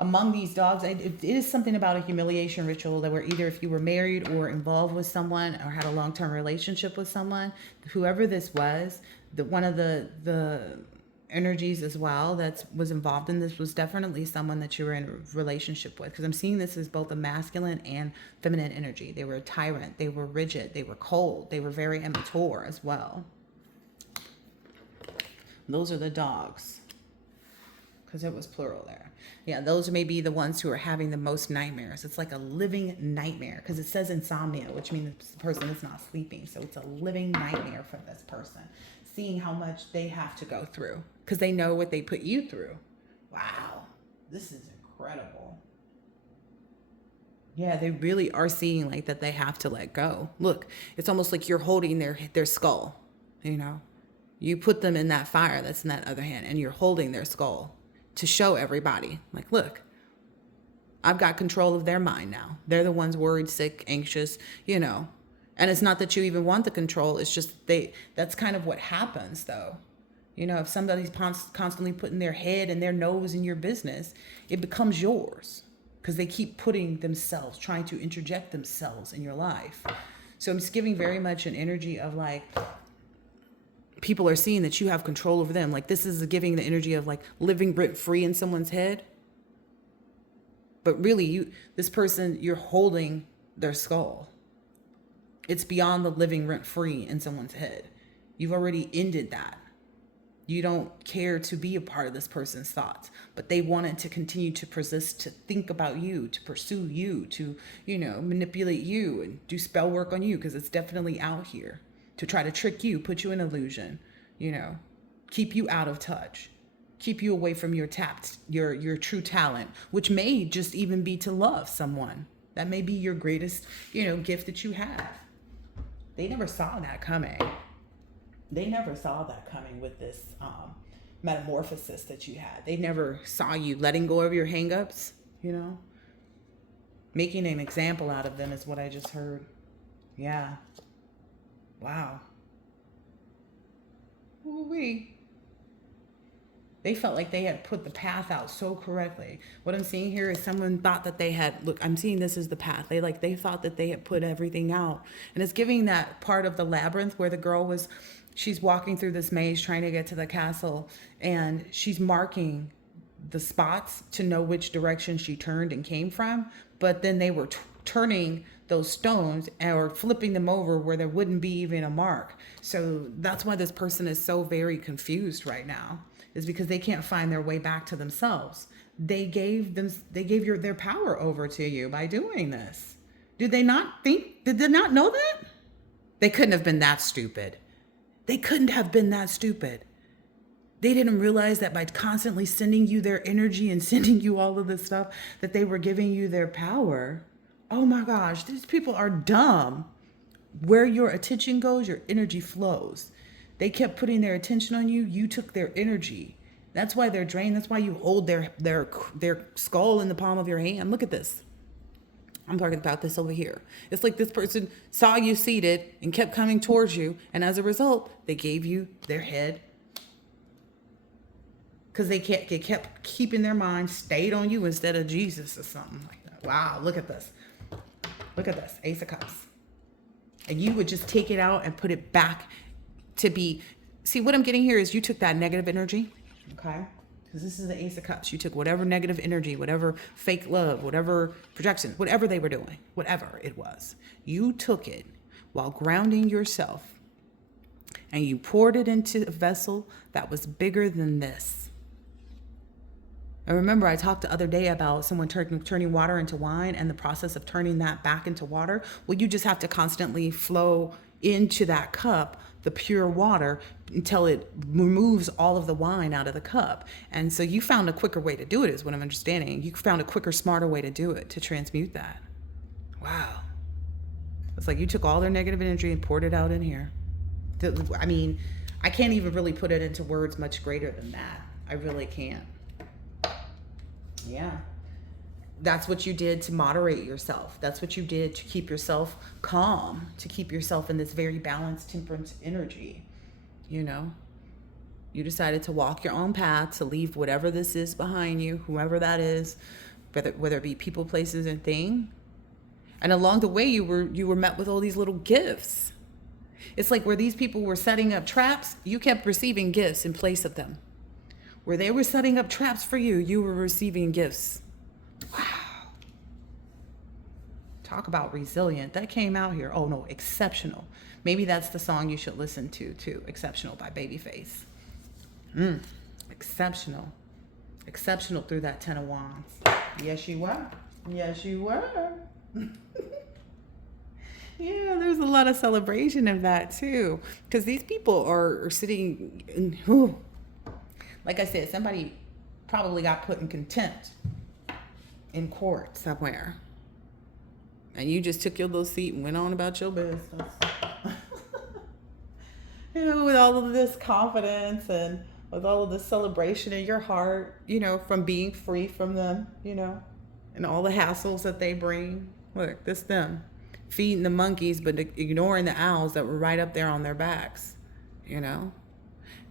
Among these dogs, it is something about a humiliation ritual that where either if you were married or involved with someone or had a long-term relationship with someone, whoever this was, one of the energies as well that was involved in this was definitely someone that you were in a relationship with. Because I'm seeing this as both a masculine and feminine energy. They were a tyrant. They were rigid. They were cold. They were very immature as well. Those are the dogs. Because it was plural there. Yeah, those may be the ones who are having the most nightmares. It's like a living nightmare because it says insomnia, which means the person is not sleeping. So it's a living nightmare for this person, seeing how much they have to go through because they know what they put you through. Wow, this is incredible. Yeah, they really are seeing like that they have to let go. Look, it's almost like you're holding their skull, You put them in that fire that's in that other hand and you're holding their skull to show everybody, like, look, I've got control of their mind now. They're the ones worried, sick, anxious, And it's not that you even want the control. It's just that's kind of what happens, though. If somebody's constantly putting their head and their nose in your business, it becomes yours because they keep putting themselves, trying to interject themselves in your life. So I'm just giving very much an energy of like, people are seeing that you have control over them. Like this is giving the energy of like living rent free in someone's head. But really this person, you're holding their skull. It's beyond the living rent free in someone's head. You've already ended that. You don't care to be a part of this person's thoughts, but they wanted to continue to persist, to think about you, to pursue you, to, manipulate you and do spell work on you because it's definitely out here. To try to trick you, put you in illusion, keep you out of touch, keep you away from your true talent, which may just even be to love someone. That may be your greatest, gift that you have. They never saw that coming. They never saw that coming with this metamorphosis that you had. They never saw you letting go of your hangups, making an example out of them is what I just heard. Yeah. Wow. Ooh-wee. They felt like they had put the path out so correctly. What I'm seeing here is someone thought that they had, look, I'm seeing this as the path. They thought that they had put everything out. And it's giving that part of the labyrinth where the girl she's walking through this maze trying to get to the castle and she's marking the spots to know which direction she turned and came from. But then they were turning those stones or flipping them over where there wouldn't be even a mark. So that's why this person is so very confused right now, is because they can't find their way back to themselves. They gave their power over to you by doing this. Did they not know that? They couldn't have been that stupid. They couldn't have been that stupid. They didn't realize that by constantly sending you their energy and sending you all of this stuff, that they were giving you their power. Oh my gosh, these people are dumb. Where your attention goes, your energy flows. They kept putting their attention on you. You took their energy. That's why they're drained. That's why you hold their skull in the palm of your hand. Look at this. I'm talking about this over here. It's like this person saw you seated and kept coming towards you. And as a result, they gave you their head. Because they kept keeping their mind stayed on you instead of Jesus or something like that. Wow, look at this. Look at this. Ace of Cups. And you would just take it out and put it back to be. See, what I'm getting here is you took that negative energy. Okay. Because this is the Ace of Cups. You took whatever negative energy, whatever fake love, whatever projection, whatever they were doing, whatever it was. You took it while grounding yourself and you poured it into a vessel that was bigger than this. I remember I talked the other day about someone turning water into wine and the process of turning that back into water. Well, you just have to constantly flow into that cup the pure water until it removes all of the wine out of the cup. And so you found a quicker way to do it, is what I'm understanding. You found a quicker, smarter way to do it, to transmute that. Wow. It's like you took all their negative energy and poured it out in here. I mean, I can't even really put it into words much greater than that. I really can't. Yeah. That's what you did to moderate yourself. That's what you did to keep yourself calm, to keep yourself in this very balanced, temperance energy. You know, you decided to walk your own path, to leave whatever this is behind you, whoever that is, whether it be people, places, and thing. And along the way, you were met with all these little gifts. It's like where these people were setting up traps, you kept receiving gifts in place of them. Where they were setting up traps for you, you were receiving gifts. Wow. Talk about resilient. That came out here. Oh no, exceptional. Maybe that's the song you should listen to too. Exceptional by Babyface. Exceptional. Exceptional through that 10 of Wands. Yes, you were. Yes, you were. Yeah, there's a lot of celebration of that too. Because these people are sitting in, like I said, somebody probably got put in contempt in court somewhere. And you just took your little seat and went on about your business. You know, with all of this confidence and with all of this celebration in your heart, you know, from being free from them, you know, and all the hassles that they bring. Look, this them feeding the monkeys, but ignoring the owls that were right up there on their backs, you know.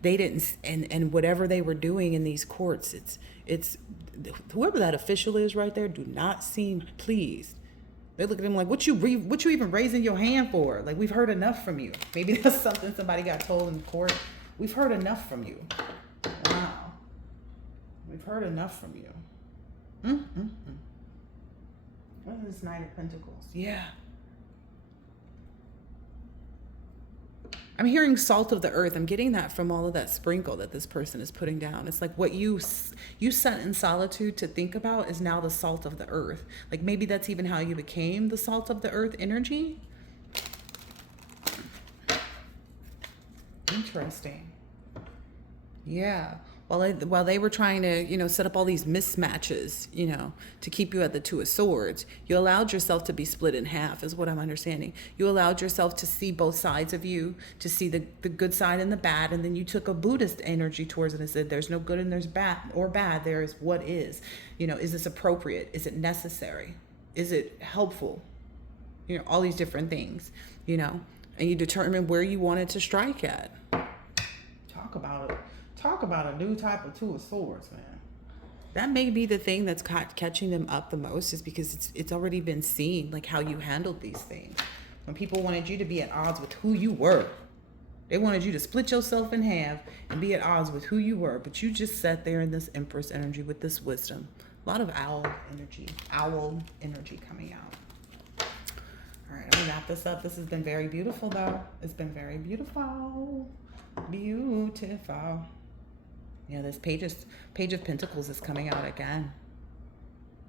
They didn't, and whatever they were doing in these courts, it's whoever that official is right there, do not seem pleased. They look at him like, what you even raising your hand for? Like, we've heard enough from you. Maybe that's something somebody got told in court. We've heard enough from you. Wow. We've heard enough from you. What is this Knight of Pentacles? Yeah. I'm hearing salt of the earth. I'm getting that from all of that sprinkle that this person is putting down. It's like what you sat in solitude to think about is now the salt of the earth. Like maybe that's even how you became the salt of the earth energy. Interesting. Yeah. While they were trying to, you know, set up all these mismatches, you know, to keep you at the Two of Swords, you allowed yourself to be split in half, is what I'm understanding. You allowed yourself to see both sides of you, to see the good side and the bad, and then you took a Buddhist energy towards it and said, there's no good and there's bad or bad. There is what is. You know, is this appropriate? Is it necessary? Is it helpful? You know, all these different things, you know, and you determine where you wanted to strike at. Talk about it. Talk about a new type of Two of Swords, man. That may be the thing that's catching them up the most, is because it's already been seen, like how you handled these things. When people wanted you to be at odds with who you were, they wanted you to split yourself in half and be at odds with who you were, but you just sat there in this Empress energy with this wisdom. A lot of owl energy coming out. All right, I'm gonna wrap this up. This has been very beautiful, though. It's been very beautiful. Beautiful. Yeah, this Page of Pentacles is coming out again.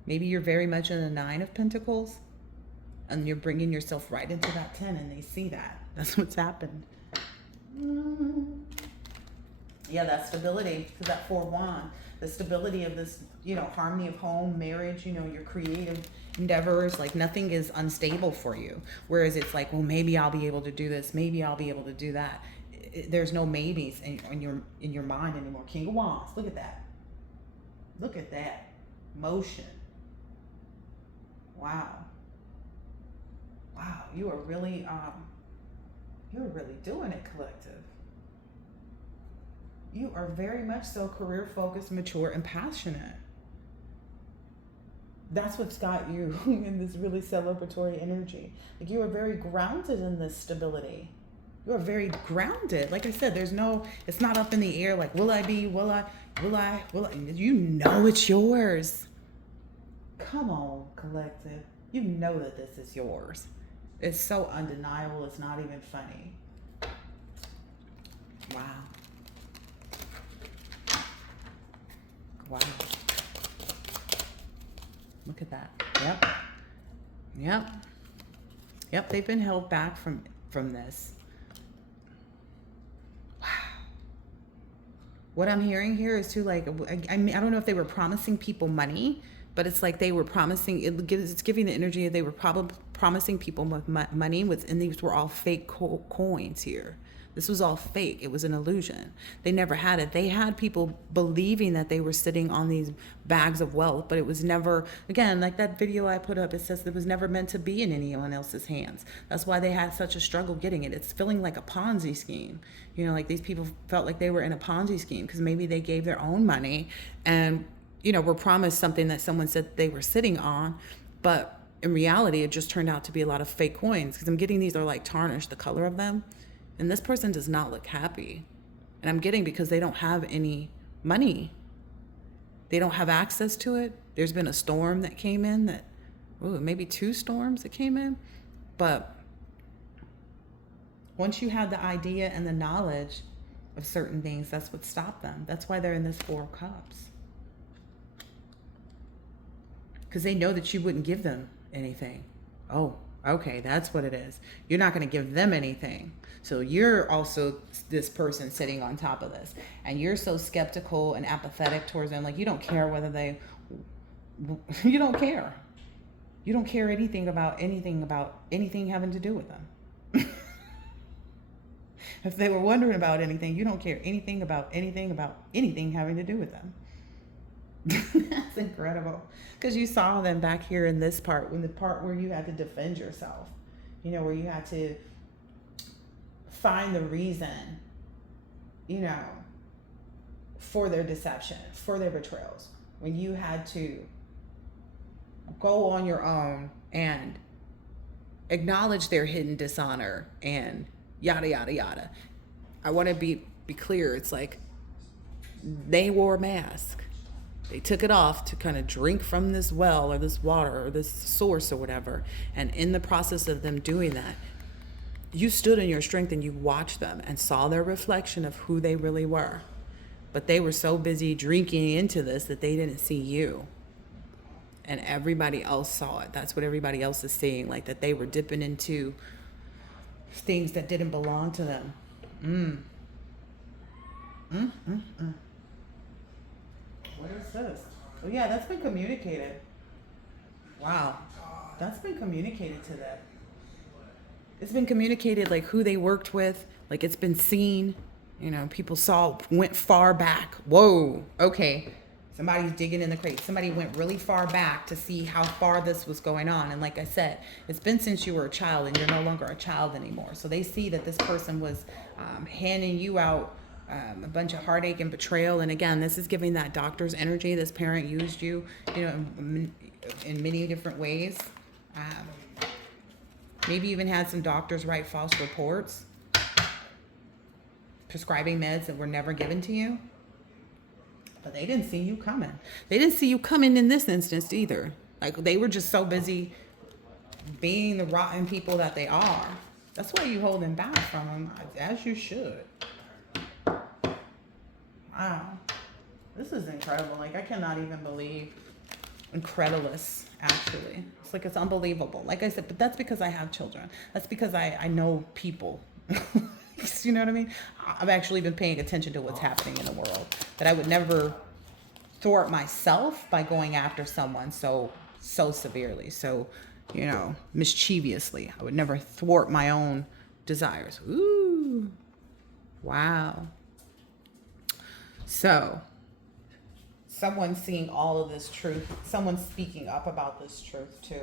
Maybe you're very much in the Nine of Pentacles. And you're bringing yourself right into that 10, and they see that. That's what's happened. Yeah, that stability, because that 4-1, the stability of this, harmony of home, marriage, your creative endeavors, like nothing is unstable for you. Whereas it's like, well, maybe I'll be able to do this, maybe I'll be able to do that. There's no maybes in your mind anymore. King of Wands, look at that. Look at that motion. Wow. Wow, you are really doing it, collective. You are very much so career focused, mature, and passionate. That's what's got you in this really celebratory energy. Like, you are very grounded in this stability. You are very grounded. Like I said, it's not up in the air like, will I be, will I? You know it's yours. Come on, collective. You know that this is yours. It's so undeniable, it's not even funny. Wow. Wow. Look at that. Yep, they've been held back from this. Wow. What I'm hearing here is too, like, I mean, I don't know if they were promising people money, but it's like they were promising, it's giving the energy of they were probably promising people with money, and these were all fake coins here. This was all fake. It was an illusion. They never had it. They had people believing that they were sitting on these bags of wealth, but it was never, again, like that video I put up, it says it was never meant to be in anyone else's hands. That's why they had such a struggle getting it. It's feeling like a Ponzi scheme. Like these people felt like they were in a Ponzi scheme because maybe they gave their own money and, were promised something that someone said they were sitting on, but in reality, it just turned out to be a lot of fake coins because I'm getting these are like tarnished, the color of them. And this person does not look happy. And I'm getting because they don't have any money. They don't have access to it. There's been a storm that came in maybe 2 storms that came in. But once you have the idea and the knowledge of certain things, that's what stopped them. That's why they're in this 4 of Cups. Because they know that you wouldn't give them anything. Oh, okay, that's what it is. You're not going to give them anything. So you're also this person sitting on top of this. And you're so skeptical and apathetic towards them. Like, you don't care whether you don't care. You don't care anything about anything having to do with them. If they were wondering about anything, you don't care anything about anything having to do with them. That's incredible. Because you saw them back here in this part, when the part where you had to defend yourself, where you had to find the reason, for their deception, for their betrayals, when you had to go on your own and acknowledge their hidden dishonor and yada, yada, yada. I want to be clear. It's like they wore a mask. They took it off to kind of drink from this well or this water or this source or whatever. And in the process of them doing that, you stood in your strength and you watched them and saw their reflection of who they really were. But they were so busy drinking into this that they didn't see you. And everybody else saw it. That's what everybody else is seeing, like that they were dipping into things that didn't belong to them. What is this? Oh yeah, that's been communicated. Wow. That's been communicated to them. It's been communicated, like who they worked with, like it's been seen. People went far back. Whoa, okay. Somebody's digging in the crate. Somebody went really far back to see how far this was going on. And like I said, it's been since you were a child and you're no longer a child anymore. So they see that this person was handing you out a bunch of heartache and betrayal. And again, this is giving that doctor's energy. This parent used you, in many different ways. Maybe even had some doctors write false reports, prescribing meds that were never given to you. But they didn't see you coming. They didn't see you coming in this instance either. Like, they were just so busy being the rotten people that they are. That's why you holding back from them, as you should. Wow. This is incredible. Like, I cannot even believe. Incredulous. Actually, it's like, it's unbelievable. Like I said, but that's because I have children. That's because I know people. You know what I mean? I've actually been paying attention to what's happening in the world. That I would never thwart myself by going after someone so severely, so, mischievously. I would never thwart my own desires. Ooh, wow. So, someone seeing all of this truth, someone speaking up about this truth too.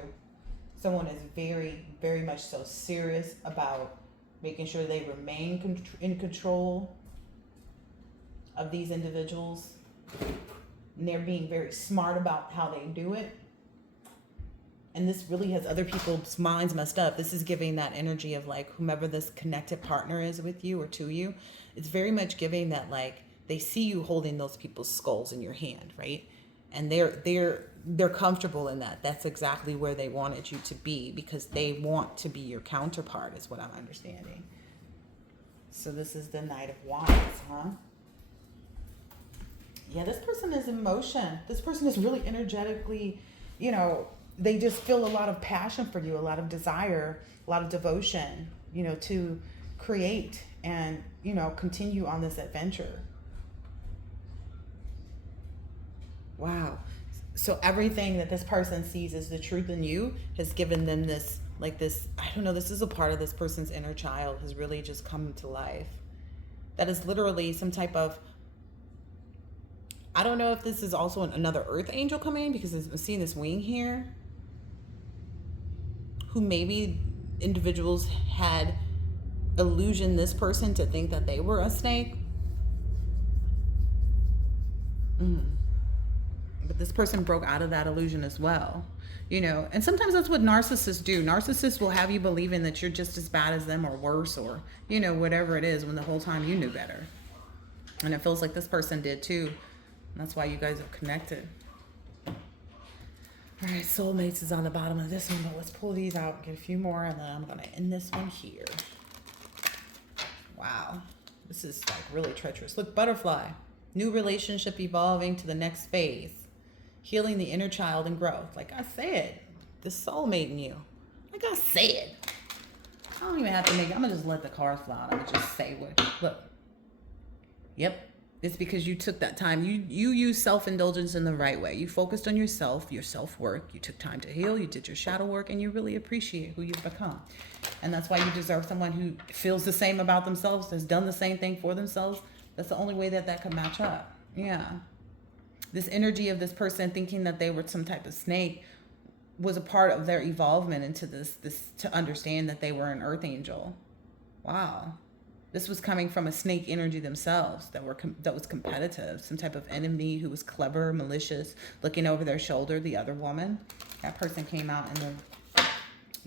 Someone is very, very much so serious about making sure they remain in control of these individuals. And they're being very smart about how they do it. And this really has other people's minds messed up. This is giving that energy of like, whomever this connected partner is with you or to you, it's very much giving that, like, they see you holding those people's skulls in your hand, right? And they're comfortable in that. That's exactly where they wanted you to be, because they want to be your counterpart, is what I'm understanding. So this is the Knight of Wands, huh? Yeah, this person is in motion. This person is really energetically, they just feel a lot of passion for you, a lot of desire, a lot of devotion, to create and, continue on this adventure. Wow. So everything that this person sees as the truth in you has given them this, like this, I don't know, this is a part of this person's inner child has really just come to life. That is literally some type of, I don't know if this is also another earth angel coming in, because I'm seeing this wing here, who maybe individuals had illusioned this person to think that they were a snake. But this person broke out of that illusion as well. And sometimes that's what narcissists do. Narcissists will have you believing that you're just as bad as them or worse, or, whatever it is, when the whole time you knew better. And it feels like this person did too. And that's why you guys are connected. All right, soulmates is on the bottom of this one, but let's pull these out and get a few more, and then I'm going to end this one here. Wow. This is like really treacherous. Look, butterfly. New relationship evolving to the next phase. Healing the inner child and growth. Like I said, the soulmate in you. Like I said. I don't even have to I'm going to just let the cards fly out. I'm going to just say what. Look. Yep. It's because you took that time. You used self-indulgence in the right way. You focused on yourself, your self-work. You took time to heal. You did your shadow work, and you really appreciate who you've become. And that's why you deserve someone who feels the same about themselves, has done the same thing for themselves. That's the only way that could match up. Yeah. This energy of this person thinking that they were some type of snake was a part of their evolvement into this to understand that they were an earth angel. Wow. This was coming from a snake energy themselves that was competitive, some type of enemy who was clever, malicious, looking over their shoulder, the other woman. That person came out in the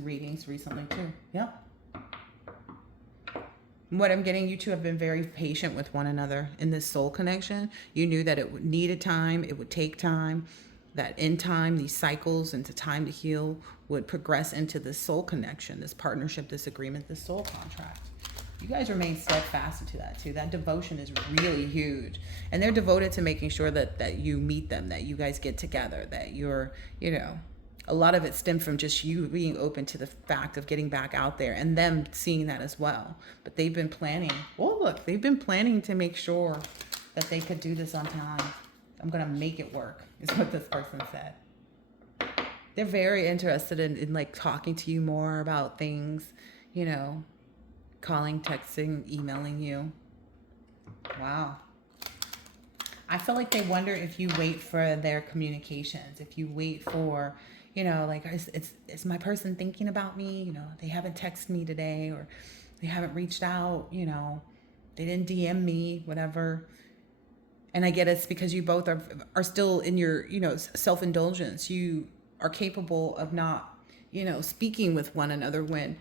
readings recently too. Yep. What I'm getting, you two have been very patient with one another in this soul connection. You knew that it needed time, it would take time, that in time, these cycles into time to heal would progress into this soul connection, this partnership, this agreement, this soul contract. You guys remain steadfast into that too. That devotion is really huge. And they're devoted to making sure that you meet them, that you guys get together, that you're, a lot of it stemmed from just you being open to the fact of getting back out there and them seeing that as well. But they've been planning. Oh, look, they've been planning to make sure that they could do this on time. I'm going to make it work, is what this person said. They're very interested in like talking to you more about things, calling, texting, emailing you. Wow. I feel like they wonder if you wait for their communications, if you wait for, like, is my person thinking about me? They haven't texted me today, or they haven't reached out, they didn't DM me, whatever. And I get it's because you both are still in your, self-indulgence. You are capable of not, speaking with one another when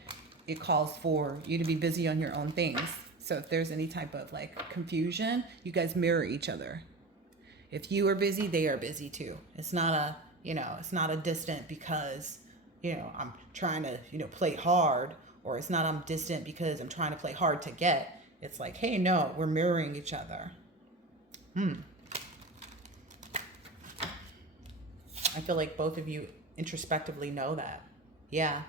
it calls for you to be busy on your own things. So if there's any type of like confusion, you guys mirror each other. If you are busy, they are busy too. It's not a distant because, I'm trying to, play hard, or it's not I'm distant because I'm trying to play hard to get. It's like, hey, no, we're mirroring each other. I feel like both of you introspectively know that. Yeah.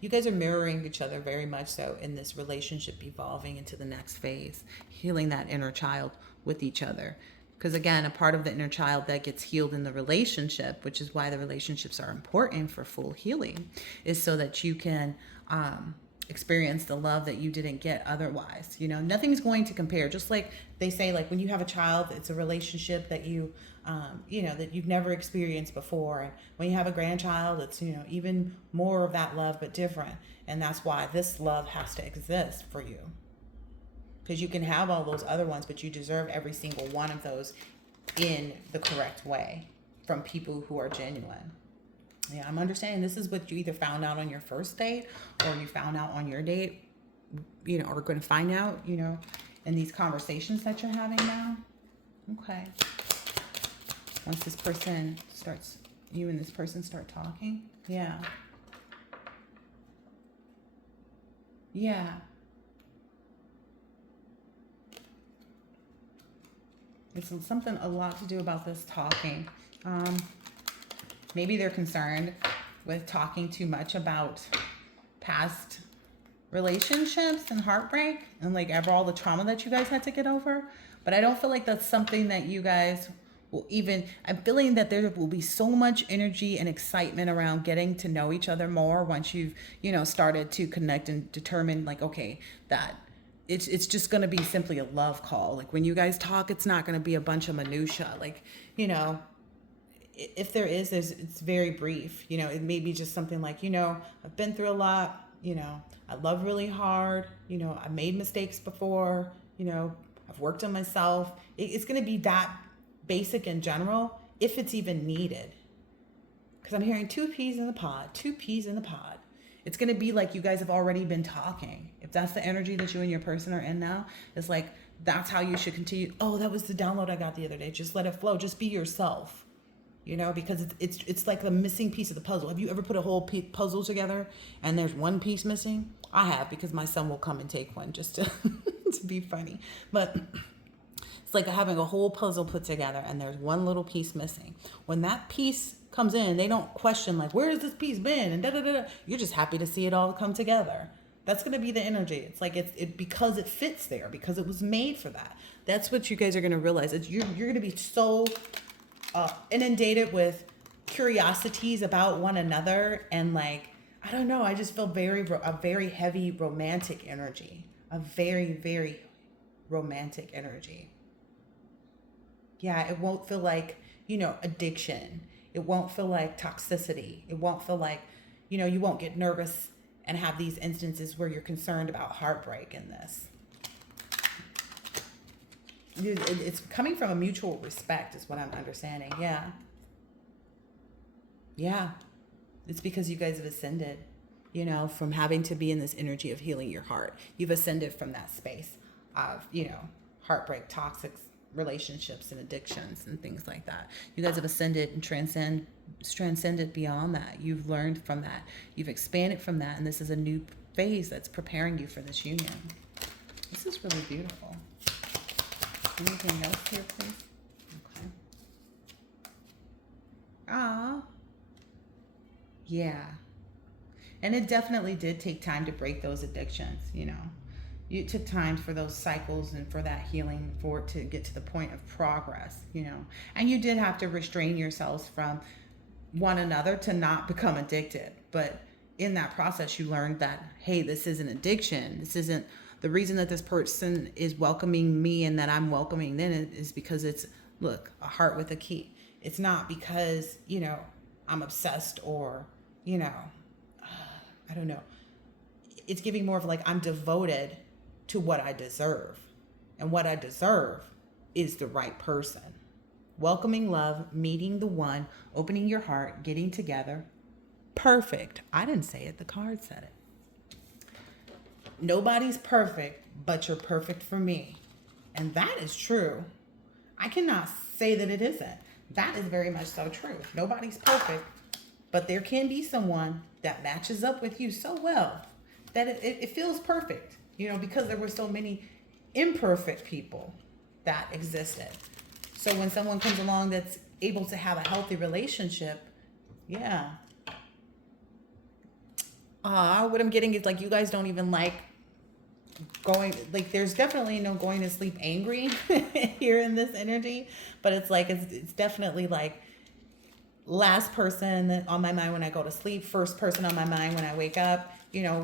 You guys are mirroring each other very much so in this relationship evolving into the next phase, healing that inner child with each other. Because again, a part of the inner child that gets healed in the relationship, which is why the relationships are important for full healing, is so that you can experience the love that you didn't get otherwise. You know, nothing's going to compare. Just like they say, like when you have a child, it's a relationship that you know, that you've never experienced before. And when you have a grandchild, it's, you know, even more of that love, but different. And that's why this love has to exist for you. Because you can have all those other ones, but you deserve every single one of those in the correct way from people who are genuine. Yeah, I'm understanding this is what you either found out on your first date or you found out on your date, you know, or going to find out, you know, in these conversations that you're having now. Okay. Once this person starts, you and this person start talking. Yeah. Yeah. It's something a lot to do about this talking. Maybe they're concerned with talking too much about past relationships and heartbreak and like ever all the trauma that you guys had to get over. But I don't feel like that's something that you guys will even, I'm feeling that there will be so much energy and excitement around getting to know each other more once you've, you know, started to connect and determine like, okay, that it's just going to be simply a love call. Like when you guys talk, it's not going to be a bunch of minutia. Like, you know, if there is, it's very brief. You know, it may be just something like, you know, I've been through a lot, you know, I love really hard, you know, I made mistakes before, you know, I've worked on myself. It's going to be that basic in general, if it's even needed. Because I'm hearing two peas in the pod. It's going to be like you guys have already been talking. If that's the energy that you and your person are in now, it's like, that's how you should continue. Oh, that was the download I got the other day. Just let it flow. Just be yourself. You know, because it's like the missing piece of the puzzle. Have you ever put a whole puzzle together and there's one piece missing? I have, because my son will come and take one just to, to be funny. But it's like having a whole puzzle put together and there's one little piece missing. When that piece comes in, they don't question like, where has this piece been? And da-da-da-da. You're just happy to see it all come together. That's going to be the energy. It's like it because it fits there, because it was made for that. That's what you guys are going to realize. You're going to be so inundated with curiosities about one another, and like, I don't know, I just feel a very heavy romantic energy, a very, very romantic energy. Yeah, it won't feel like, you know, addiction. It won't feel like toxicity. It won't feel like, you know, you won't get nervous and have these instances where you're concerned about heartbreak in this. It's coming from a mutual respect is what I'm understanding. Yeah. Yeah. It's because you guys have ascended, you know, from having to be in this energy of healing your heart. You've ascended from that space of, you know, heartbreak, toxic relationships and addictions and things like that. You guys have ascended and transcended beyond that. You've learned from that. You've expanded from that. And this is a new phase that's preparing you for this union. This is really beautiful. Anything else here, please? Okay. Ah. Yeah. And it definitely did take time to break those addictions, you know. It took time for those cycles and for that healing, for it to get to the point of progress, you know. And you did have to restrain yourselves from one another to not become addicted. But in that process, you learned that, hey, this is an addiction. This isn't the reason that this person is welcoming me and that I'm welcoming them is because it's, look, a heart with a key. It's not because, you know, I'm obsessed or, you know, I don't know. It's giving more of like, I'm devoted to what I deserve. And what I deserve is the right person. Welcoming love, meeting the one, opening your heart, getting together. Perfect. I didn't say it. The card said it. Nobody's perfect, but you're perfect for me. And that is true. I cannot say that it isn't. That is very much so true. Nobody's perfect, but there can be someone that matches up with you so well that it feels perfect, you know, because there were so many imperfect people that existed. So when someone comes along that's able to have a healthy relationship, yeah, What I'm getting is like you guys don't even like going, like there's definitely no going to sleep angry here in this energy, but it's like it's definitely like last person on my mind when I go to sleep, first person on my mind when I wake up, you know,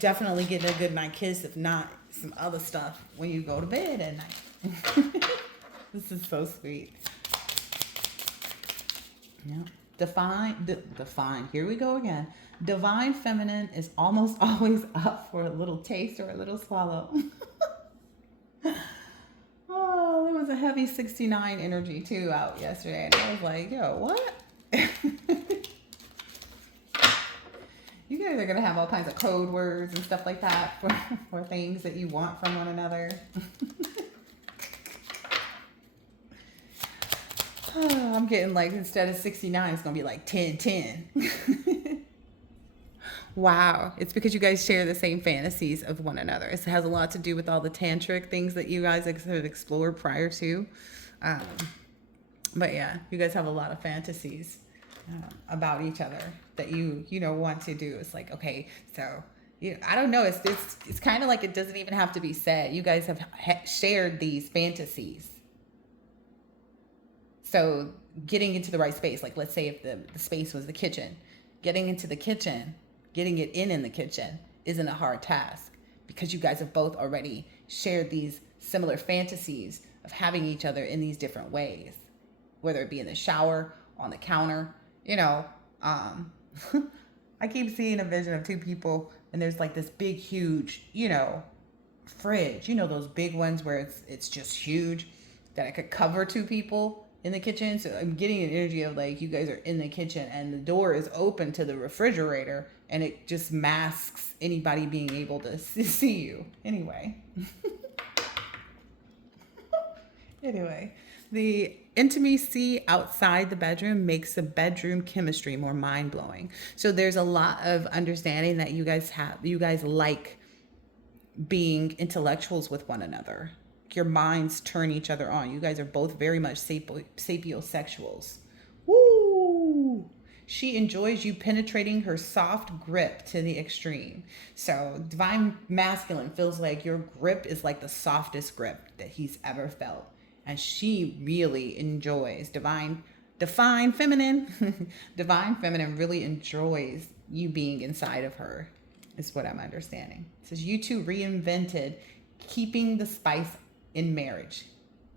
definitely getting a good night kiss, if not some other stuff when you go to bed at night. This is so sweet. Yeah. Define. Here we go again. Divine feminine is almost always up for a little taste or a little swallow. Oh, there was a heavy 69 energy too out yesterday. And I was like, yo, what? You guys are going to have all kinds of code words and stuff like that for things that you want from one another. I'm getting like, instead of 69, it's going to be like 10-10. Wow. It's because you guys share the same fantasies of one another. It has a lot to do with all the tantric things that you guys have explored prior to. But yeah, you guys have a lot of fantasies about each other that you want to do. It's like, okay, so I don't know. It's kind of like it doesn't even have to be said. You guys have shared these fantasies. So getting into the right space, like let's say if the space was the kitchen, getting into the kitchen, getting it in the kitchen isn't a hard task because you guys have both already shared these similar fantasies of having each other in these different ways, whether it be in the shower, on the counter, I keep seeing a vision of two people and there's like this big, huge, fridge, those big ones where it's just huge that I could cover two people in the kitchen. So I'm getting an energy of like you guys are in the kitchen and the door is open to the refrigerator and it just masks anybody being able to see you. Anyway, the intimacy outside the bedroom makes the bedroom chemistry more mind-blowing. So there's a lot of understanding that you guys like being intellectuals with one another. Your minds turn each other on. You guys are both very much sapiosexuals. Woo! She enjoys you penetrating her soft grip to the extreme. So divine masculine feels like your grip is like the softest grip that he's ever felt. And she really enjoys divine feminine. Divine feminine really enjoys you being inside of her, is what I'm understanding. It says you two reinvented keeping the spice in marriage.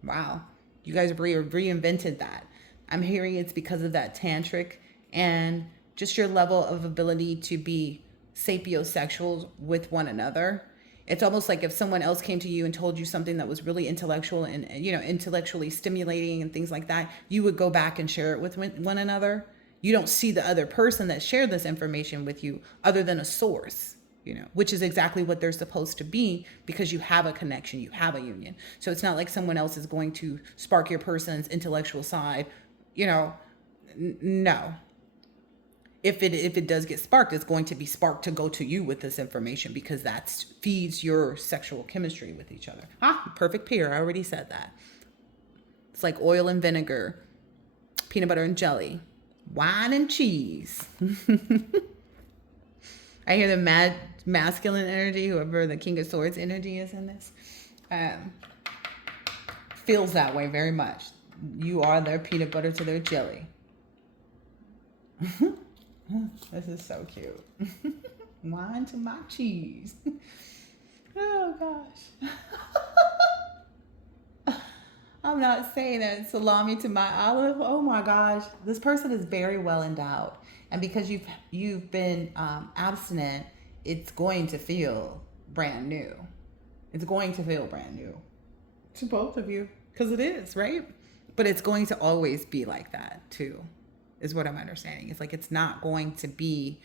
Wow. You guys reinvented that. I'm hearing it's because of that tantric and just your level of ability to be sapiosexual with one another. It's almost like if someone else came to you and told you something that was really intellectual and intellectually stimulating and things like that, you would go back and share it with one another. You don't see the other person that shared this information with you other than a source, which is exactly what they're supposed to be because you have a connection, you have a union. So it's not like someone else is going to spark your person's intellectual side, no. If it does get sparked, it's going to be sparked to go to you with this information because that feeds your sexual chemistry with each other. Perfect pair. I already said that. It's like oil and vinegar, peanut butter and jelly, wine and cheese. I hear the mad masculine energy, whoever the King of Swords energy is in this, feels that way very much. You are their peanut butter to their jelly. This is so cute. Wine to my cheese. Oh gosh. I'm not saying that salami to my olive. Oh my gosh. This person is very well endowed. And because you've been abstinent, it's going to feel brand new. It's going to feel brand new to both of you because it is, right? But it's going to always be like that too, is what I'm understanding. It's like it's not going to be,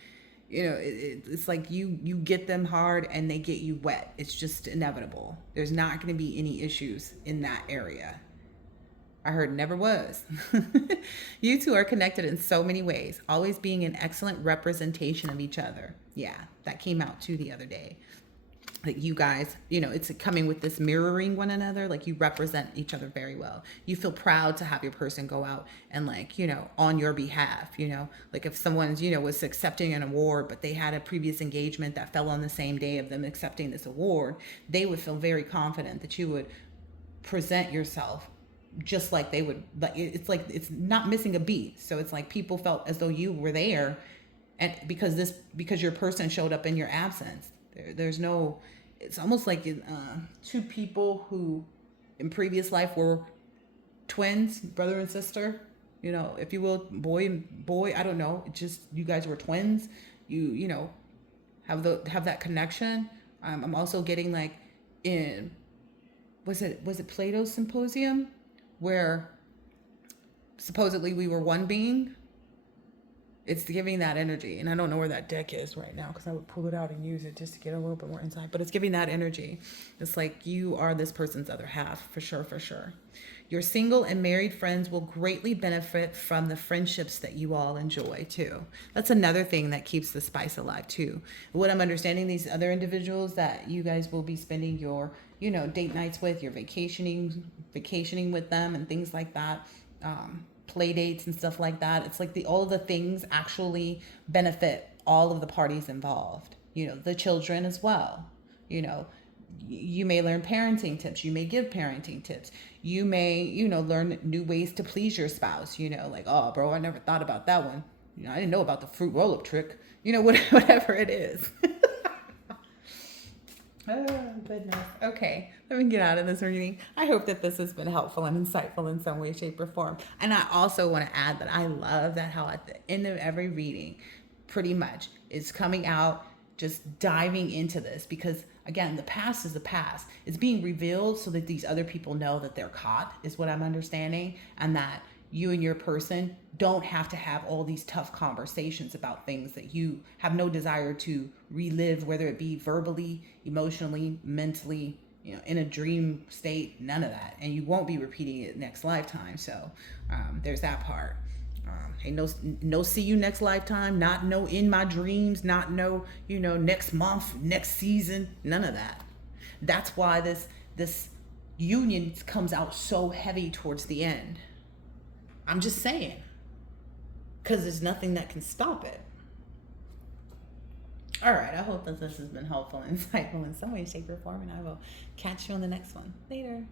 it's like you get them hard and they get you wet. It's just inevitable. There's not going to be any issues in that area. I heard never was. You two are connected in so many ways, always being an excellent representation of each other. Yeah, that came out too the other day. that you guys, it's coming with this mirroring one another. Like, you represent each other very well. You feel proud to have your person go out and, like, on your behalf, like if someone's, was accepting an award, but they had a previous engagement that fell on the same day of them accepting this award, they would feel very confident that you would present yourself just like they would. Like, it's not missing a beat. So it's like people felt as though you were there, and because your person showed up in your absence. There's no, it's almost like two people who in previous life were twins, brother and sister, if you will, boy and boy, I don't know, it just, you guys were twins. You have that connection. I'm also getting, like, in, was it Plato's Symposium, where supposedly we were one being. It's giving that energy, and I don't know where that deck is right now, because I would pull it out and use it just to get a little bit more insight, but it's giving that energy. It's like you are this person's other half, for sure, for sure. Your single and married friends will greatly benefit from the friendships that you all enjoy too. That's another thing that keeps the spice alive too. What I'm understanding, these other individuals that you guys will be spending your, date nights with, your vacationing with them and things like that, play dates and stuff like that. It's like all the things actually benefit all of the parties involved. The children as well. You may learn parenting tips. You may give parenting tips. You may, learn new ways to please your spouse. Like, oh, bro, I never thought about that one. I didn't know about the fruit roll-up trick. Whatever it is. Oh, goodness. Okay, let me get out of this reading. I hope that this has been helpful and insightful in some way, shape, or form. And I also want to add that I love that how at the end of every reading, pretty much, is coming out, just diving into this. Because, again, the past is the past. It's being revealed so that these other people know that they're caught, is what I'm understanding. And that you and your person don't have to have all these tough conversations about things that you have no desire to relive, whether it be verbally, emotionally, mentally, in a dream state, none of that. And you won't be repeating it next lifetime. So there's that part. Hey, no, see you next lifetime, not no in my dreams, not no, next month, next season, none of that. That's why this union comes out so heavy towards the end. I'm just saying, because there's nothing that can stop it. All right, I hope that this has been helpful and insightful in some way, shape, or form, and I will catch you on the next one. Later.